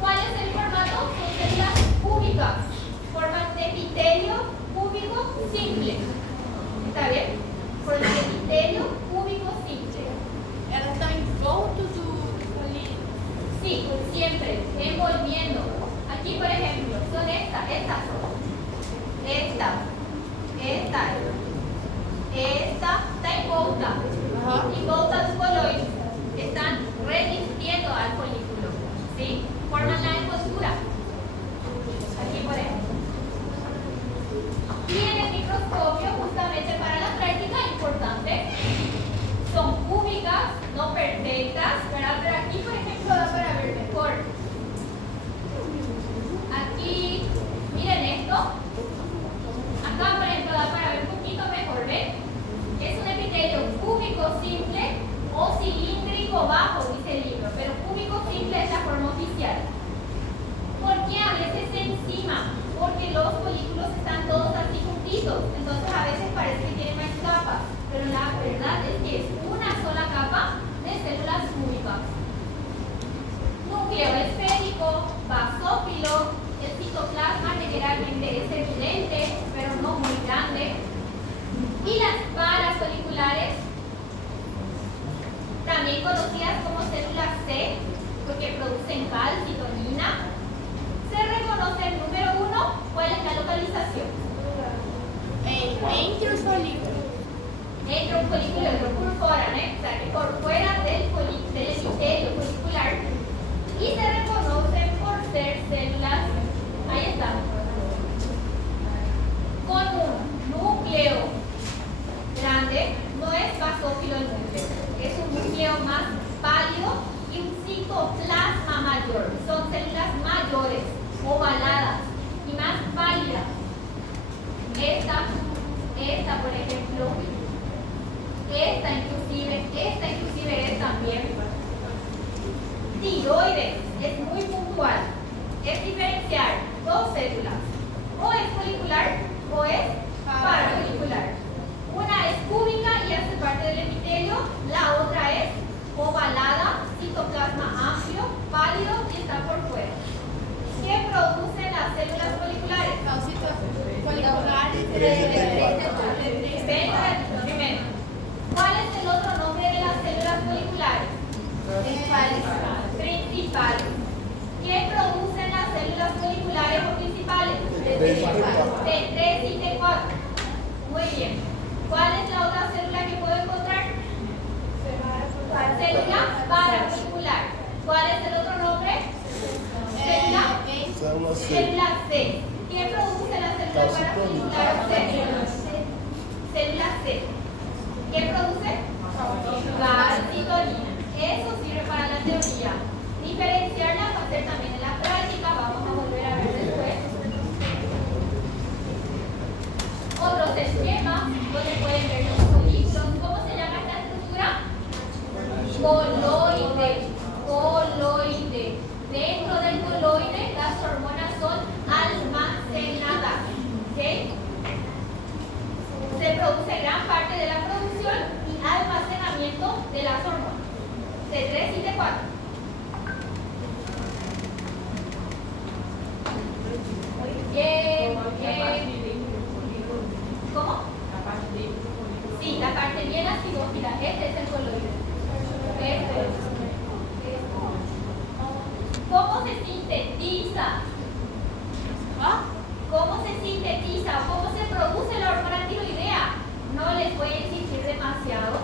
¿Cuál es el formato? Son células cúbicas. Forman epitelio cúbico simple. ¿Está bien? Forman epitelio cúbico simple. Ela está em volta do folículo. Sí, siempre, envolviendo. Aquí, por ejemplo, son estas son. Esta está envolta. Envolta do coloide. Están resistiendo al folículo. ¿Sí? Forman la envoltura. Aquí, por ejemplo. Y en el microscopio, justamente para la práctica, importante, son cúbicas, no perfectas, ¿verdad? Pero aquí, por ejemplo, da para ver mejor. Aquí, miren esto. Acá, por ejemplo, da para ver un poquito mejor, ¿ven? Es un epitelio cúbico simple o cilíndrico bajo, dice el libro, pero cúbico simple es la forma oficial. ¿Por qué a veces encima? Porque los folículos están todos así juntitos, entonces a veces parece que tienen más capas, pero la verdad es que es una sola capa de células cúbicas. Núcleo esférico, basófilo, el citoplasma generalmente es evidente, pero no muy grande. Y las parafoliculares, también conocidas como células C, porque producen calcitonina. Se reconoce el número 1, ¿cuál es la localización? folículo. Entre un folículo y otro por fuera, ¿no? O sea, que por fuera del epitelio folicular, y se reconocen por ser células, ahí está, con un núcleo grande, no es basófilo el núcleo, es un núcleo más pálido y un citoplasma mayor, son células mayores, ovaladas y más pálidas. Esta por ejemplo, esta inclusive es también tiroides, es muy puntual, es diferenciar dos células, o es folicular o es parafolicular. Una es cúbica y hace parte del epitelio, la otra es ovalada, citoplasma amplio, pálido y está por fuera. ¿Qué producen las células foliculares? Primero, ¿cuál es el otro nombre de las células foliculares? Principales. ¿Qué producen las células foliculares o principales? T3 y T4. Muy bien. ¿Cuál es la otra célula que puedo encontrar? Célula parafolicular. ¿Cuál es el otro nombre? Célula C. ¿Qué produce la célula parafolicular C? Célula C. ¿Qué produce? Calcitonina. Eso sirve para la teoría. Diferenciarla va a ser también en la práctica. Vamos a volver a ver después. Otros esquemas donde pueden ver los folículos. ¿Cómo se llama esta estructura? Coloide. Coloide. Dentro del coloide las hormonas son almacenadas. ¿Ok? Se produce gran parte de la producción y almacenamiento de las hormonas. T3 y T4. Muy bien, muy bien. ¿Cómo? Sí, la parte bien acidófila. Este es el coloide. Este es. ¿Cómo se sintetiza? ¿Cómo se sintetiza? ¿Cómo se produce la hormona tiroidea? No les voy a exigir demasiado,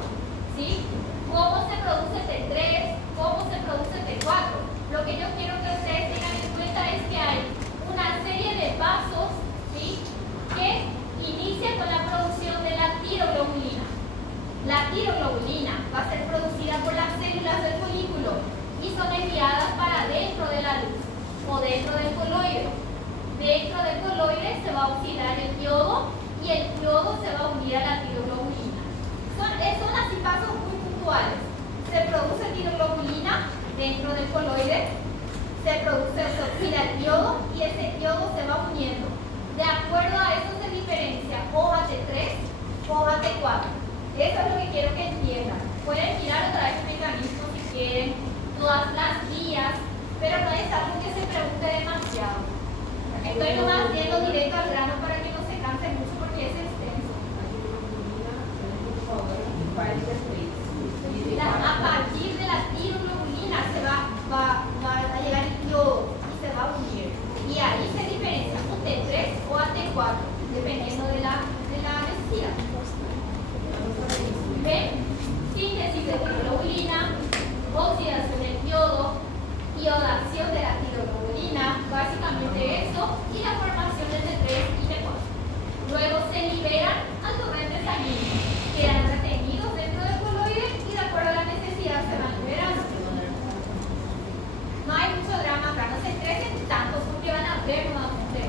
¿sí? ¿Cómo se produce T3? ¿Cómo se produce T4? Lo que yo quiero que ustedes tengan en cuenta es que hay una serie de pasos, ¿sí?, que inician con la producción de la tiroglobulina. La tiroglobulina va a ser producida por las células del folículo y son enviadas para dentro de la luz o dentro del coloide. Dentro del coloide se va a oxidar el yodo y el yodo se va a unir a la tiroglobulina. Son así pasos muy puntuales. Se produce tiroglobulina dentro del coloide, se oxida el yodo y ese yodo se va uniendo. De acuerdo a eso se diferencia hoja T3, hoja T4. Eso es lo que quiero que entiendan. Pueden mirar otra vez el mecanismo si quieren, todas las guías, pero no es algo que se pregunte demasiado. Estoy nomás yendo directo al grano para que no se canse mucho porque es extenso. A partir de la tiroglobulina se va a llegar el yodo y se va a unir. Y ahí se diferencia un T3 o a T4, dependiendo de la necesidad. ¿Ven? Síntesis de tiroglobulina, oxidación del yodo, iodación de la tiroglobulina, básicamente eso, y la formación de T3 y T4. Luego se liberan al torrente sanguíneo, quedan retenidos dentro del coloide y de acuerdo a la necesidad se van liberando. No hay mucho drama acá, no se estresen tanto porque van a ver nuevamente.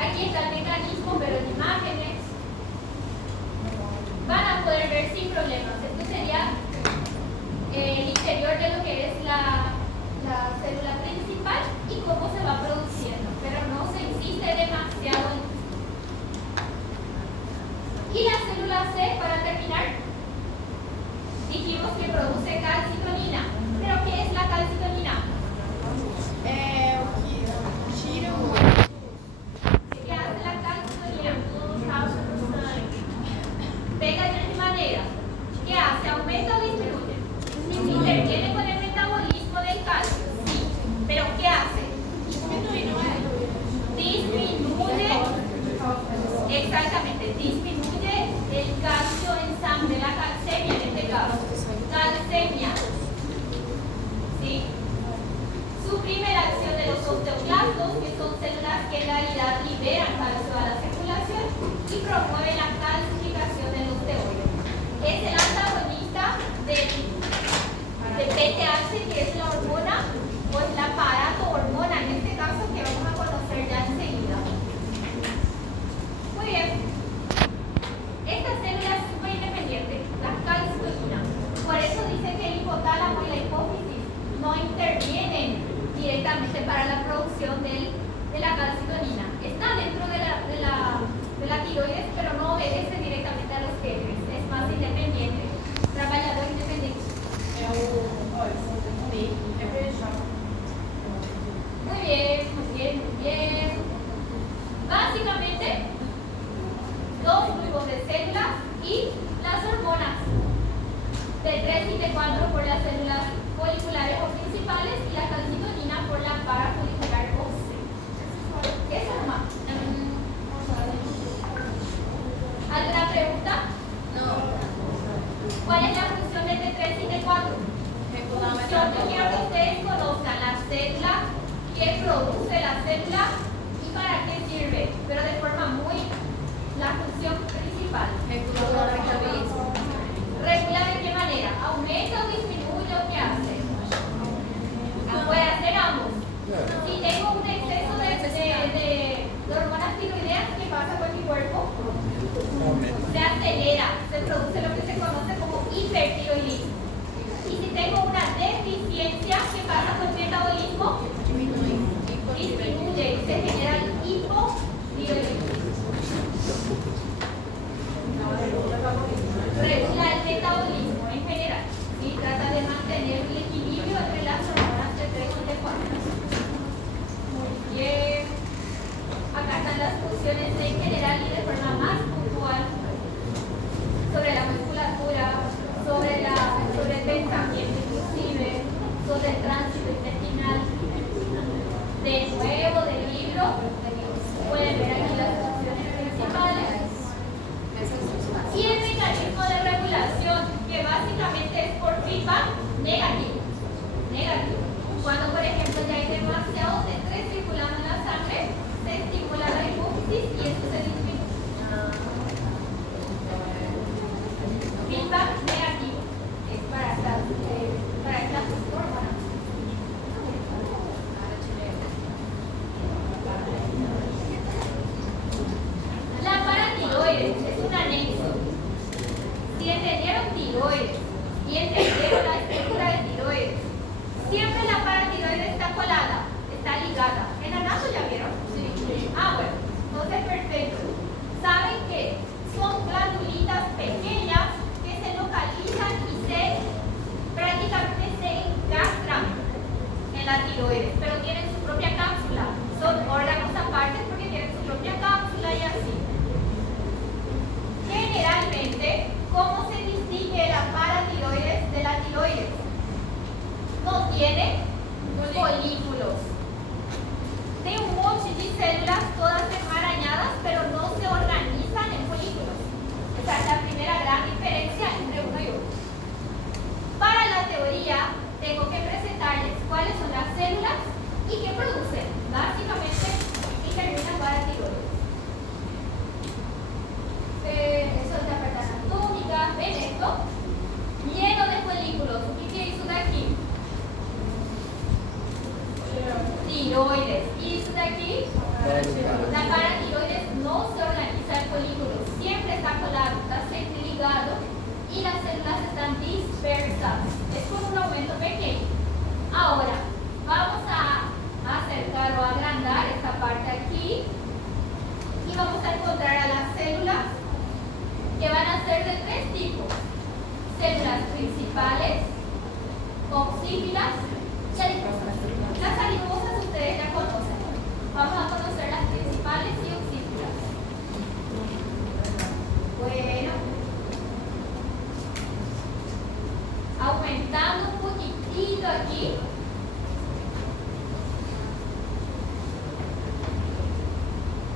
Aquí está el mecanismo, pero en imágenes van a poder ver sin problemas. Esto sería el interior de lo que es la célula principal y cómo se va produciendo, pero no se insiste demasiado en eso. Y la célula C, para terminar, dijimos que produce calcitonina. ¿Pero qué es la calcitonina? ¿Qué hace la calcitonina? Pega de tres maneras. ¿Qué hace? Aumenta promueve la calcificación de los teoides. Es el antagonista de PTH, que es la hormona, o es la parato-hormona, en este caso, que vamos a conocer ya enseguida. Muy bien. Esta célula es súper independiente, la calcitonina. Por eso dice que el hipotálamo y la hipófisis no intervienen directamente para la producción de la calcitonina. Está dentro de la tiroides, pero no obedece directamente a los jefes. Es más independiente. Trabajador independiente. Muy bien, muy bien, muy bien. Básicamente, dos grupos de células y las hormonas T3 y T4 por las células foliculares o principales y la calcitonina por la parafolicular o C. Eso nomás. ¿Alguna pregunta? No. ¿Cuál es la función de T3 y T4? Función, yo quiero que ustedes conozcan la célula, qué produce la célula y para qué sirve, pero de forma muy, la función principal. ¿Regula de qué manera? ¿Aumenta o disminuye o qué hace? Puede hacer ambos. Si tengo un exceso de hormonas tiroideas, ¿qué pasa con mi cuerpo? Se acelera, se produce lo que se conoce como hipertiroidismo. Y si tengo una deficiencia, ¿qué pasa con el metabolismo? Disminuye y se genera el hipotiroidismo. Regula el metabolismo en general y trata de mantener el equilibrio entre las hormonas T3 y T4. Muy bien. Acá están las funciones en general y de forma más puntual sobre la musculatura, sobre el pensamiento inclusive, sobre el tránsito intestinal. De nuevo del libro, pueden ver aquí las funciones principales. Y el mecanismo de regulación, que básicamente es por feedback negativo. Cuando, por ejemplo, ya hay demasiado T3 circulando en la sangre, se estimula la hipófisis y eso se disminuye. Feedback negativo es para estas hormonas. La paratiroides es un anexo. Si entendieron tiroides y entendieron la estructura de tiroides, siempre la paratiroides está colada, está ligada. ¿En anato ya vieron? Sí. Bueno, entonces perfecto. ¿Saben qué? Son glandulitas pequeñas que se localizan y prácticamente se encastran en la tiroides, pero tienen su propia cápsula. Son órganos aparte porque tienen su propia cápsula y así. Generalmente, ¿cómo se distingue la paratiroides de la tiroides? No tiene folículos. De un montón de células, todas enmarañadas, pero no se organizan en folículos. Esa es la primera gran diferencia entre uno y otro. Para la teoría, tengo que presentarles cuáles son las células y qué producen. Básicamente, intervienen paratiroides. Eso es la parte anatómica. ¿Ven esto? Lleno de folículos. ¿Y qué hizo de aquí? Tiroides. ¿Y hizo de aquí? La paratiroides no se organiza en folículos. Siempre está colado, está centriligado y las células están dispersas. Es con un aumento pequeño. Ahora, vamos a acercar o agrandar esta parte aquí y vamos a encontrar a las células que van a ser de tres tipos: células principales, oxífilas y adiposas. Las adiposas ustedes ya conocen. Vamos a conocer las principales y oxífilas. Bueno, aumentando un poquitito aquí.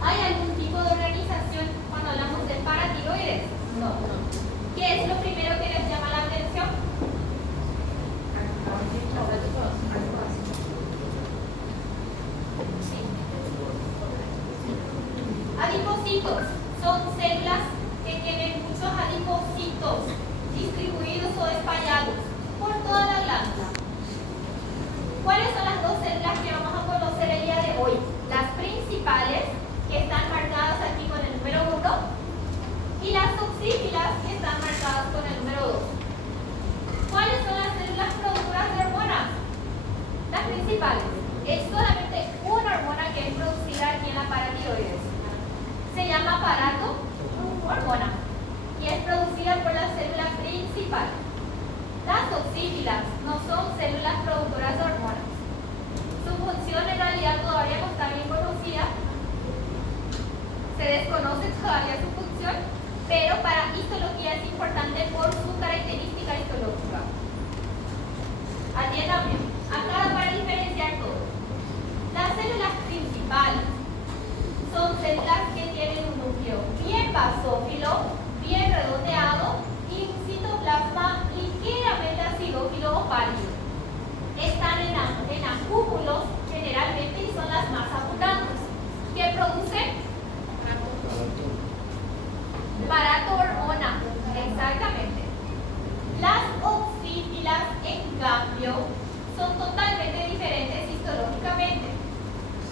¿Hay algún tipo de organización cuando hablamos de paratiroides? No. ¿Qué es lo primero que les llama la atención? Sí. Adipocitos son células que tienen muchos adipocitos distribuidos o espallados por toda la glándula. ¿Cuáles son las dos células que vamos a conocer el día de hoy? Las principales, que están marcadas aquí con el número 1, y las oxífilas, que están marcadas con el número 2. ¿Cuáles son las células productoras de hormonas? Las principales. Es solamente una hormona que es producida aquí en la paratiroides. Se llama aparato hormona y es producida por la célula principal. Las oxífilas no son células productoras de hormonas. Su función en realidad todavía no está bien conocida. Se desconoce todavía su función, pero para histología es importante por su característica histológica. Atiéndame, acá para diferenciar todo. Las células principales son células que tienen un núcleo bien basófilo, bien redondeado y un citoplasma ligeramente acidófilo o pálido. Están en acúmulos generalmente y son las más abundantes. ¿Qué producen? Aparato hormona, exactamente. Las oxífilas, en cambio, son totalmente diferentes histológicamente.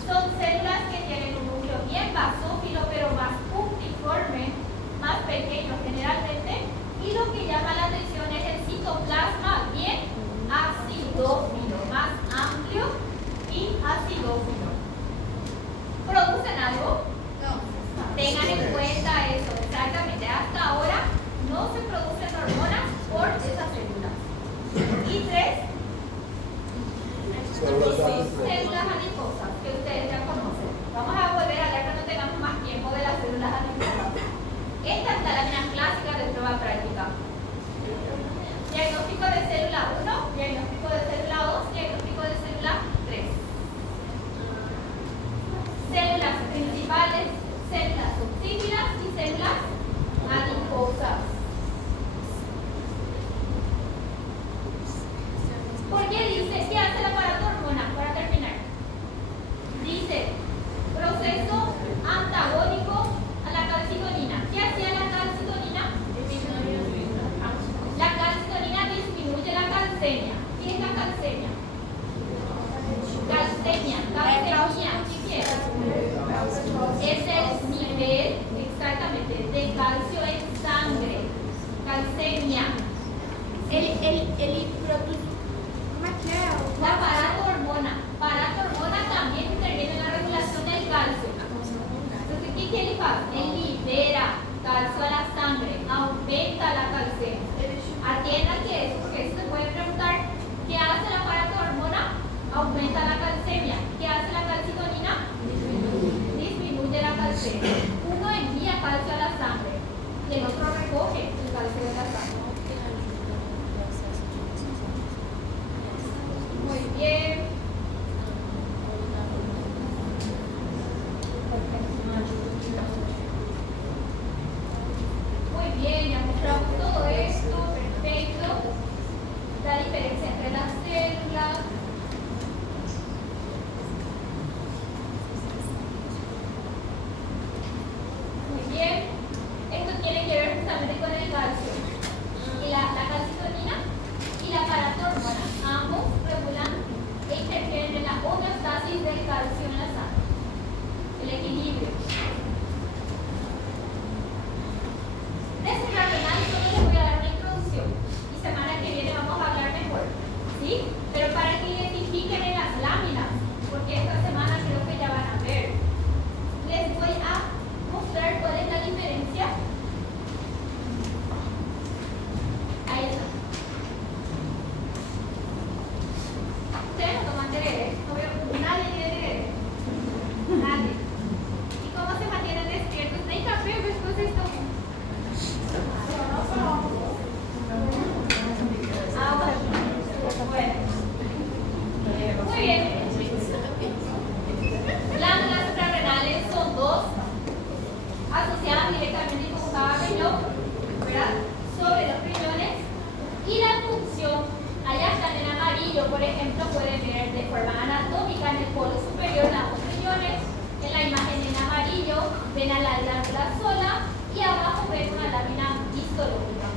Son células que tienen un núcleo bien basófilo, pero más puntiforme, más pequeño generalmente, y lo que llama la atención es el citoplasma bien acidófilo, más amplio y acidófilo. ¿Producen algo? Tengan en cuenta eso, exactamente. Hasta ahora no se producen hormonas por esas células. Y 3, células adiposas, que ustedes ya conocen. Vamos a volver a hablar cuando tengamos más tiempo de las células adiposas. Esta es la lámina clásica de prueba práctica. Diagnóstico de célula 1, diagnóstico de célula 2, diagnóstico de célula 3. Células principales, células oxífilas y células adiposas. ¿Por qué dice? ¿Qué hace el aparato hormona? Para terminar. Dice, proceso antagónico a la calcitonina. ¿Qué hacía la calcitonina? La calcitonina disminuye la calcemia. ¿Qué es la calcemia? Calcemia, ¿qué quiere? Es el nivel, exactamente, de calcio en sangre. Calcemia. La aparato hormona también interviene en la regulación del calcio. Entonces, ¿qué le pasa? Él libera calcio a la sangre, aumenta la calcemia. Atiendan que eso, porque eso se puede preguntar, ¿qué hace el aparato hormona? Aumenta la calcemia. ¿Qué hace la calcitonina? Disminuye la calcemia. Uno envía calcio a la sangre y el otro recoge el calcio de la sangre. Muy bien. Muy bien, ya mostramos todo esto, perfecto. La diferencia entre las células. Muy bien. Esto tiene que ver justamente con el calcio. Y la calcitonina y la aparato hormona. Ambos regulan e interfieren en la homeostasis del calcio en la sangre. El equilibrio. Descentralizado médula sola y abajo ven una lámina histológica.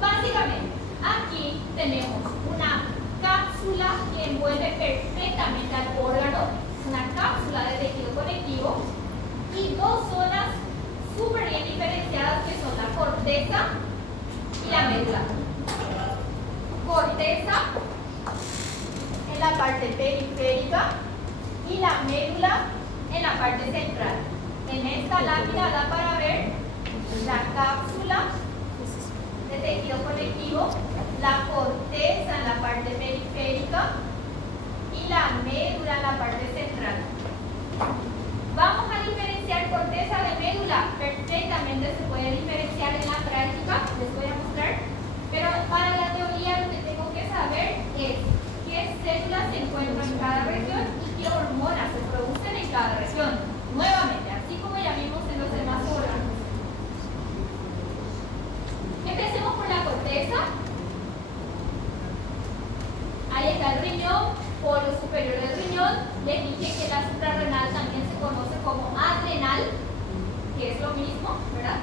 Básicamente, aquí tenemos una cápsula que envuelve perfectamente al órgano, una cápsula de tejido conectivo y dos zonas súper bien diferenciadas que son la corteza y la médula. Corteza en la parte periférica y la médula en la parte central. En esta lámina da para ver la cápsula de tejido conectivo, la corteza en la parte periférica y la médula en la parte central. Vamos a diferenciar corteza de médula. Perfectamente se puede diferenciar en la práctica, les voy a mostrar. Pero para la teoría lo que tengo que saber es qué células se encuentran en cada región y qué hormonas se producen en cada región. Nuevamente, así como ya vimos en los demás órganos. Empecemos por la corteza. Ahí está el riñón, polo superior del riñón. Les dije que la suprarrenal también se conoce como adrenal, que es lo mismo, ¿verdad?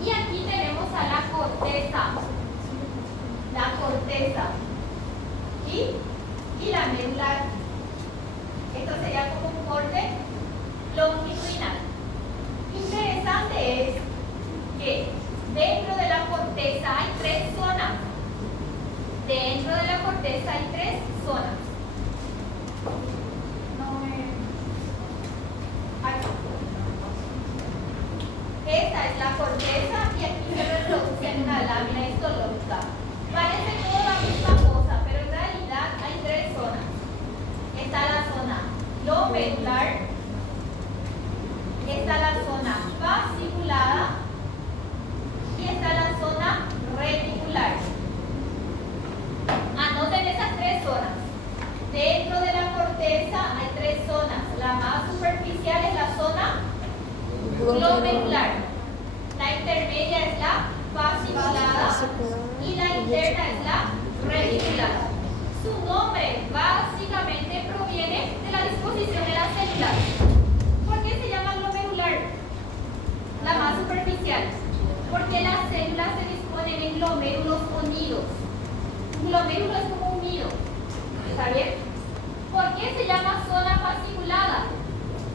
Y aquí tenemos a la corteza. La corteza y la médula. Esto sería como un corte longitudinal. Interesante es que dentro de la corteza hay tres zonas. Dentro de la corteza hay tres zonas. Aquí. Esta es la corteza y aquí se reproduce en una lámina histológica. Parece toda la misma cosa, pero en realidad hay tres zonas. Está la zona lomedular, está la zona fasciculada y está la zona reticular. Anoten esas tres zonas. Dentro de la corteza hay tres zonas. La más superficial es la zona glomerular. La intermedia es la fasciculada y la interna es la reticular. Su nombre básicamente proviene de la disposición de las células. ¿Por qué se llama glomerular? La más superficial. Porque las células se disponen en glomérulos unidos. Un glomérulo es como un nido. ¿Está bien? ¿Por qué se llama zona fasciculada?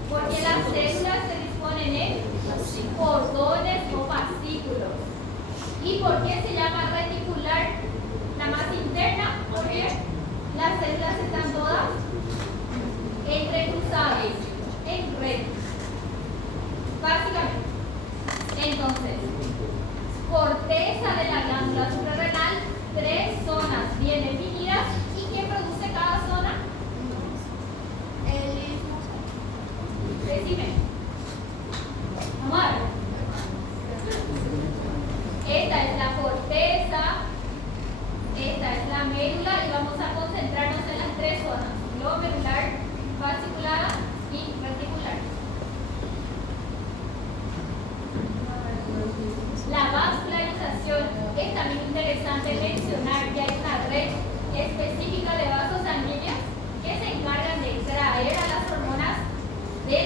Porque las células se disponen en cordones o fascículos. ¿Y por qué se llama reticular? La más interna, porque las células están todas entrecruzadas en red. Básicamente. Entonces, corteza de la glándula suprarrenal, tres zonas bien definidas. ¿Y qué produce cada zona? El istmo. Decime. Vamos a ver. Esta es la corteza, esta es la médula y vamos a concentrarnos en las tres zonas: glomerular, fasciculada y reticular. La vascularización es también interesante mencionar que hay una red específica de vasos sanguíneos que se encargan de extraer a las hormonas de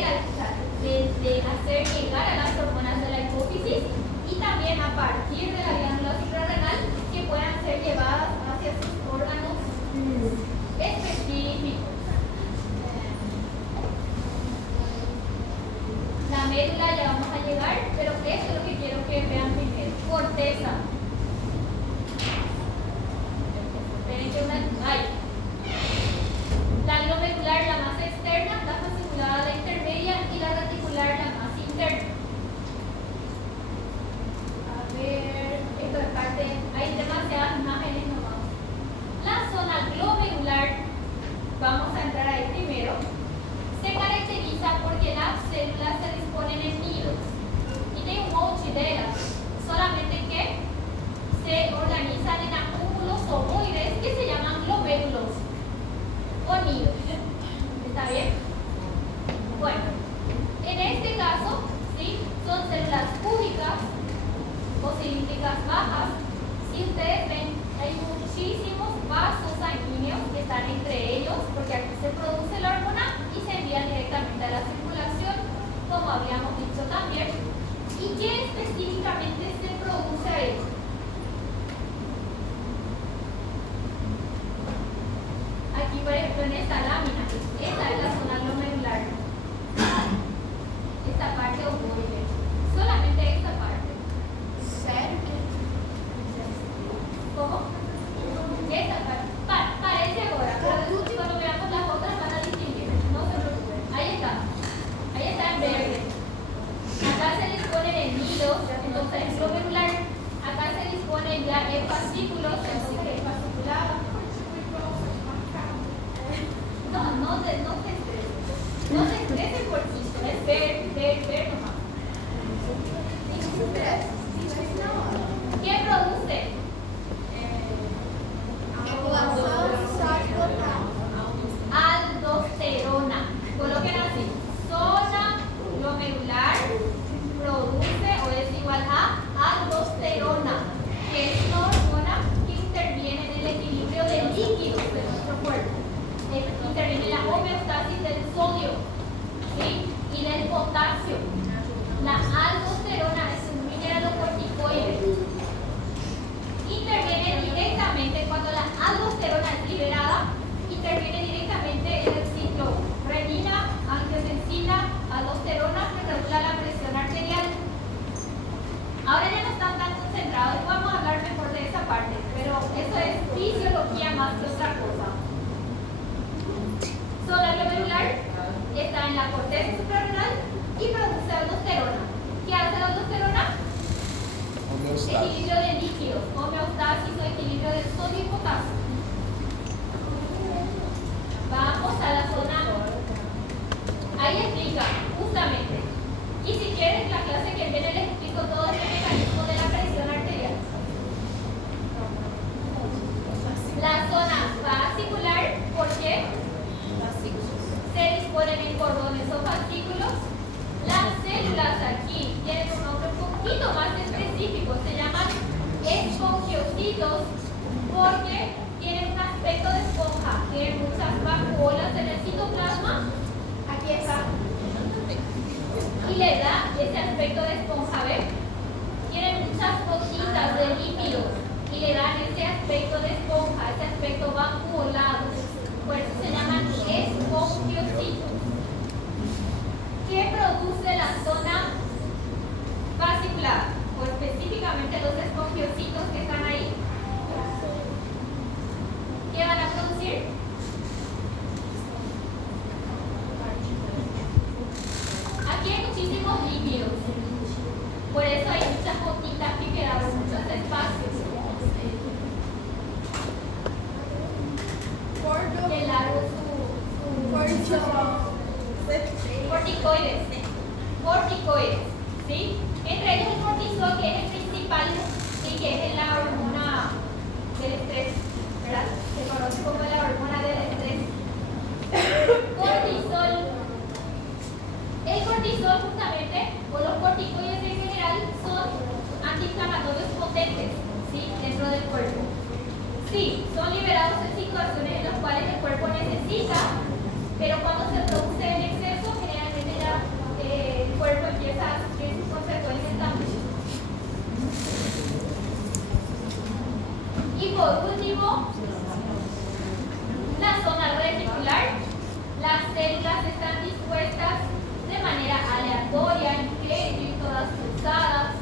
hacer llegar a las hormonas de la hipófisis y también a partir de la glándula suprarrenal que puedan ser llevadas hacia sus órganos específicos. La médula ya vamos a llegar, pero esto es lo que quiero que vean primero. Corteza. La glomerular, la más externa, la fasciculada, la intermedia y la reticular, la más interna. A ver, esto es parte, hay demasiadas imágenes nomás. La zona glomerular, vamos a entrar ahí primero, se caracteriza porque las células se disponen en nidos y tienen un monte de ellas, solamente que se organizan en acúmulos ovoides que se llaman glomérulos o nidos. ¿Está bien? Bueno, en este caso, ¿sí? Son células cúbicas o cilíndricas bajas. Si ustedes ven, hay muchísimos vasos sanguíneos que están entre ellos, porque aquí se produce la hormona y se envía directamente a la circulación, como habíamos dicho. dicho también. ¿Y qué específicamente se produce ahí? Aquí, por ejemplo, en esta lámina, esta es la zona glomerular. Esta parte ovoide. Solamente esta parte. Sério que ¿Cómo? Esta parte. Parece ahora, pero después cuando veamos las otras van a distinguir. No se preocupen. Ahí está. Ahí está en verde. Acá se disponen en nidos, entonces es glomerular. Acá se disponen ya en fascículos, entonces es fasciculado. No te estreses. No te estreses por eso. Es ver nomás. ¿Qué produce? regulação sódio-total. Aldosterona. Coloquen así. Zona glomerular produce o es igual a aldosterona, que es una hormona que interviene en el equilibrio de líquidos de nuestro cuerpo. Interviene en la homeostasis del sodio, ¿sí? Y del potasio. La aldosterona es un mineralocorticoide. Interviene directamente cuando la aldosterona es liberada, interviene directamente en el ciclo renina, angiotensina, aldosterona que regula la presión arterial. Ahora ya no están tan concentrados, vamos a hablar mejor de esa parte, pero eso es fisiología más que otra cosa. Zona glomerular está en la corteza suprarrenal y produce aldosterona. ¿Qué hace la aldosterona? Equilibrio de líquidos, homeostasis o equilibrio del sodio y potasio. Vamos a la zona. Ahí explica, justamente. Y si quieren, la clase que viene les explico todo este mecanismo de la presión arterial. La zona fascicular, ¿por qué? Se disponen en cordones o fascículos. Las células aquí tienen un nombre un poquito más específico, se llaman espongiocitos porque tienen un aspecto de esponja, tienen muchas vacuolas en el citoplasma, aquí está, y le da ese aspecto de esponja, ¿ven? Tienen muchas gotitas de lípidos y le dan ese aspecto de esponja, ese aspecto vacuolado, por eso se llaman espongiocitos. ¿Qué produce la zona fascicular? O específicamente los espongiocitos que están ahí. ¿Qué van a producir? Aquí hay muchísimos lípidos. Por eso hay muchas gotitas que quedaron, muchos espacios. Qué largo su corticoides. Corticoides, ¿sí? Entre ellos el cortisol, que es el principal y que es la hormona del estrés, ¿verdad? Se conoce como la hormona del estrés. Cortisol. El cortisol justamente, o los corticoides en general, son antiinflamatorios potentes, ¿sí? Dentro del cuerpo. Sí, son liberados en situaciones en las cuales el cuerpo necesita, pero cuando se produce en exceso, generalmente ya el cuerpo empieza a sufrir sus consecuencias también. Y por último, la zona reticular. Las células están dispuestas de manera aleatoria, en todas cruzadas,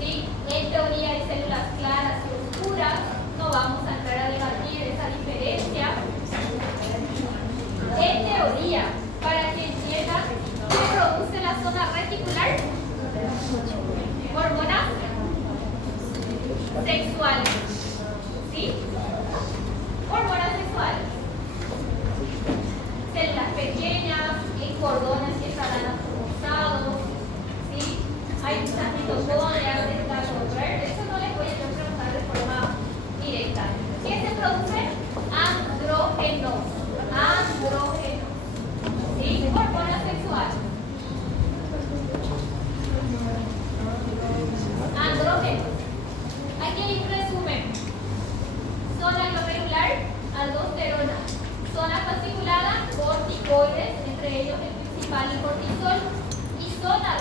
¿sí? En teoría hay células claras y oscuras. No vamos a entrar a debatir esa diferencia. En teoría, para que entiendan qué produce la zona reticular, hormonas sexuales, ¿sí? Hormonas sexuales. Células pequeñas, en cordones que están rosados, ¿sí? Hay muchas mitocondrias, eso no les voy a preguntar de forma directa. ¿Qué se produce? Andrógenos. Andrógenos. ¿Sí? Hormonas sexuales. Andrógenos. Aquí hay un resumen.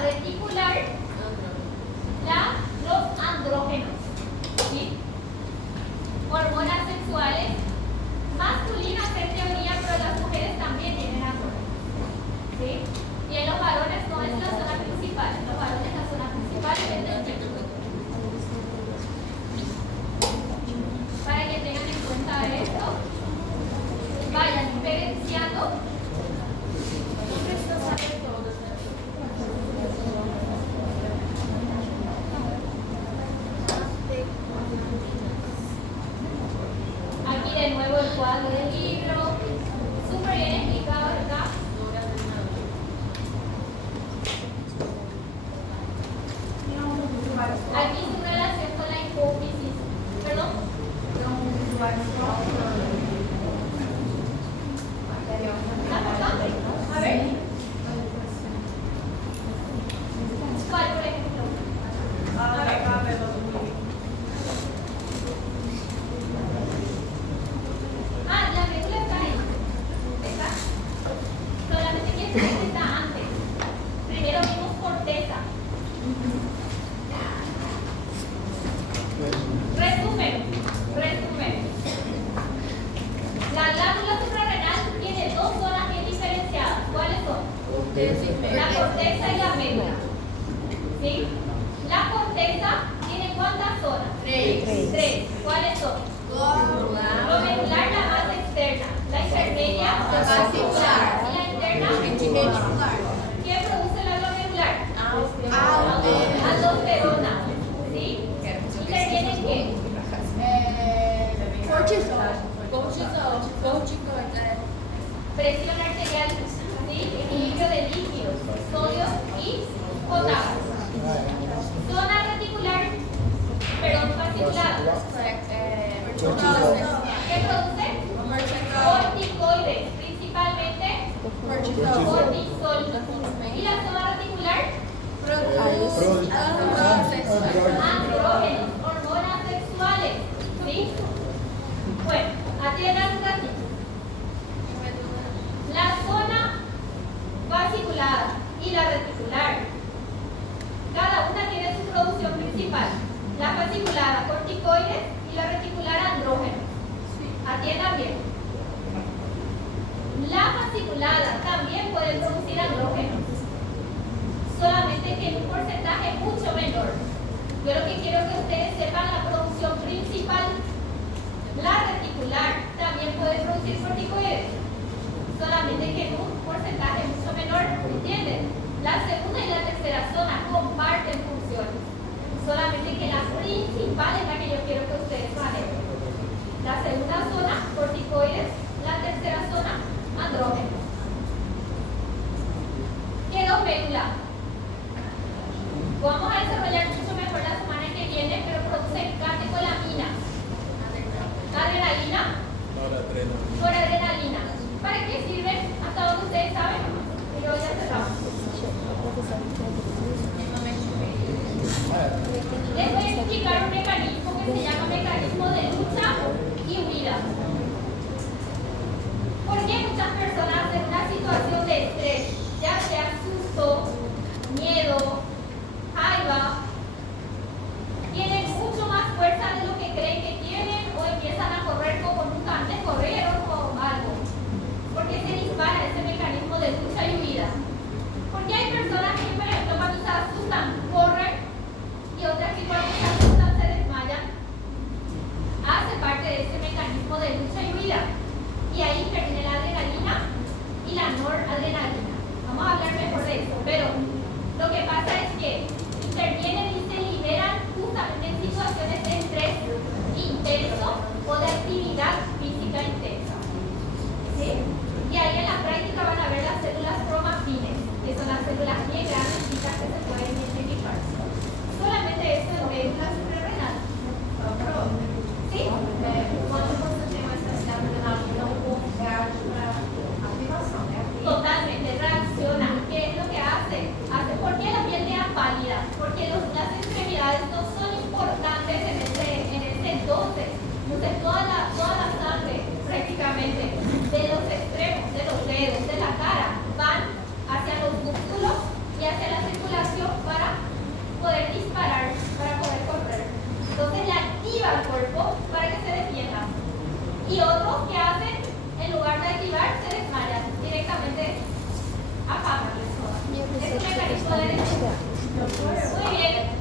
reticular los andrógenos, ¿sí? Hormonas sexuales masculinas en teoría, pero las mujeres también tienen andrógenos, ¿sí? Y en los varones no es la zona principal, en los varones la zona principal es el del pecho. Para que tengan en cuenta esto, vayan diferenciando. Aquí de nuevo el cuadro del libro, súper bien explicado, ¿verdad? Aquí su relación con la hipófisis, perdón. A ver. ¿Cuál, por ejemplo? A ver. La médula está ahí. ¿Está? Solamente que esta está antes. Primero vimos corteza. Resumen. La glándula suprarrenal tiene dos zonas bien diferenciadas. ¿Cuáles son? La corteza y la médula. ¿Sí? La corteza tiene ¿cuántas zonas? Tres. ¿Cuáles son? Glomerular, la más externa. La intermedia, la vascular. Y la interna, ¿qué produce la glomerular? Aldosterona. ¿Sí? ¿Interviene en qué? Presión arterial, ¿sí? Equilibrio de líquidos, sodio y potasio. Zona reticular, fascicular. ¿Qué produce? Corticoides, principalmente cortisol. ¿Y la zona reticular? Andrógenos, hormonas sexuales. ¿Sí? Bueno, atiendan un ratito. La zona fascicular y la reticular, cada una tiene su producción principal. La fascicular, corticoides, y la reticular, andrógenos. Atiendan bien. La fasciculada también puede producir andrógenos, solamente que en un porcentaje mucho menor. Yo lo que quiero es que ustedes sepan la producción principal. La reticular también puede producir corticoides, solamente que en un porcentaje mucho menor, ¿entienden? La segunda y la tercera zona comparten funciones, solamente que la principal es la que yo quiero que ustedes manejen. La segunda zona, corticoides, la tercera zona, andrógenos. Quedó médula. Vamos a desarrollar mucho mejor la semana que viene, pero produce catecolamina. Adrenalina. Noradrenalina. ¿Para qué sirve? Hasta donde ustedes saben. Y luego ya cerramos. Les voy a explicar un mecanismo que se llama mecanismo de lucha y huida. ¿Por qué muchas personas en una situación de estrés, ya sea susto, miedo, raiva, tienen mucho más fuerza de lo que creen que tienen o empiezan a correr como nunca antes corrieron o algo? Porque se dispara ese mecanismo de lucha y huida. Porque hay personas que, por ejemplo, cuando se asustan, corren, y otras que cuando se asustan se desmayan. Hace parte de ese mecanismo de lucha y huida. Y ahí interviene la adrenalina y la noradrenalina. Y otros que hacen, en lugar de activar, se desmayan directamente, apagan el soda. Es un mecanismo de desmayo. Muy bien.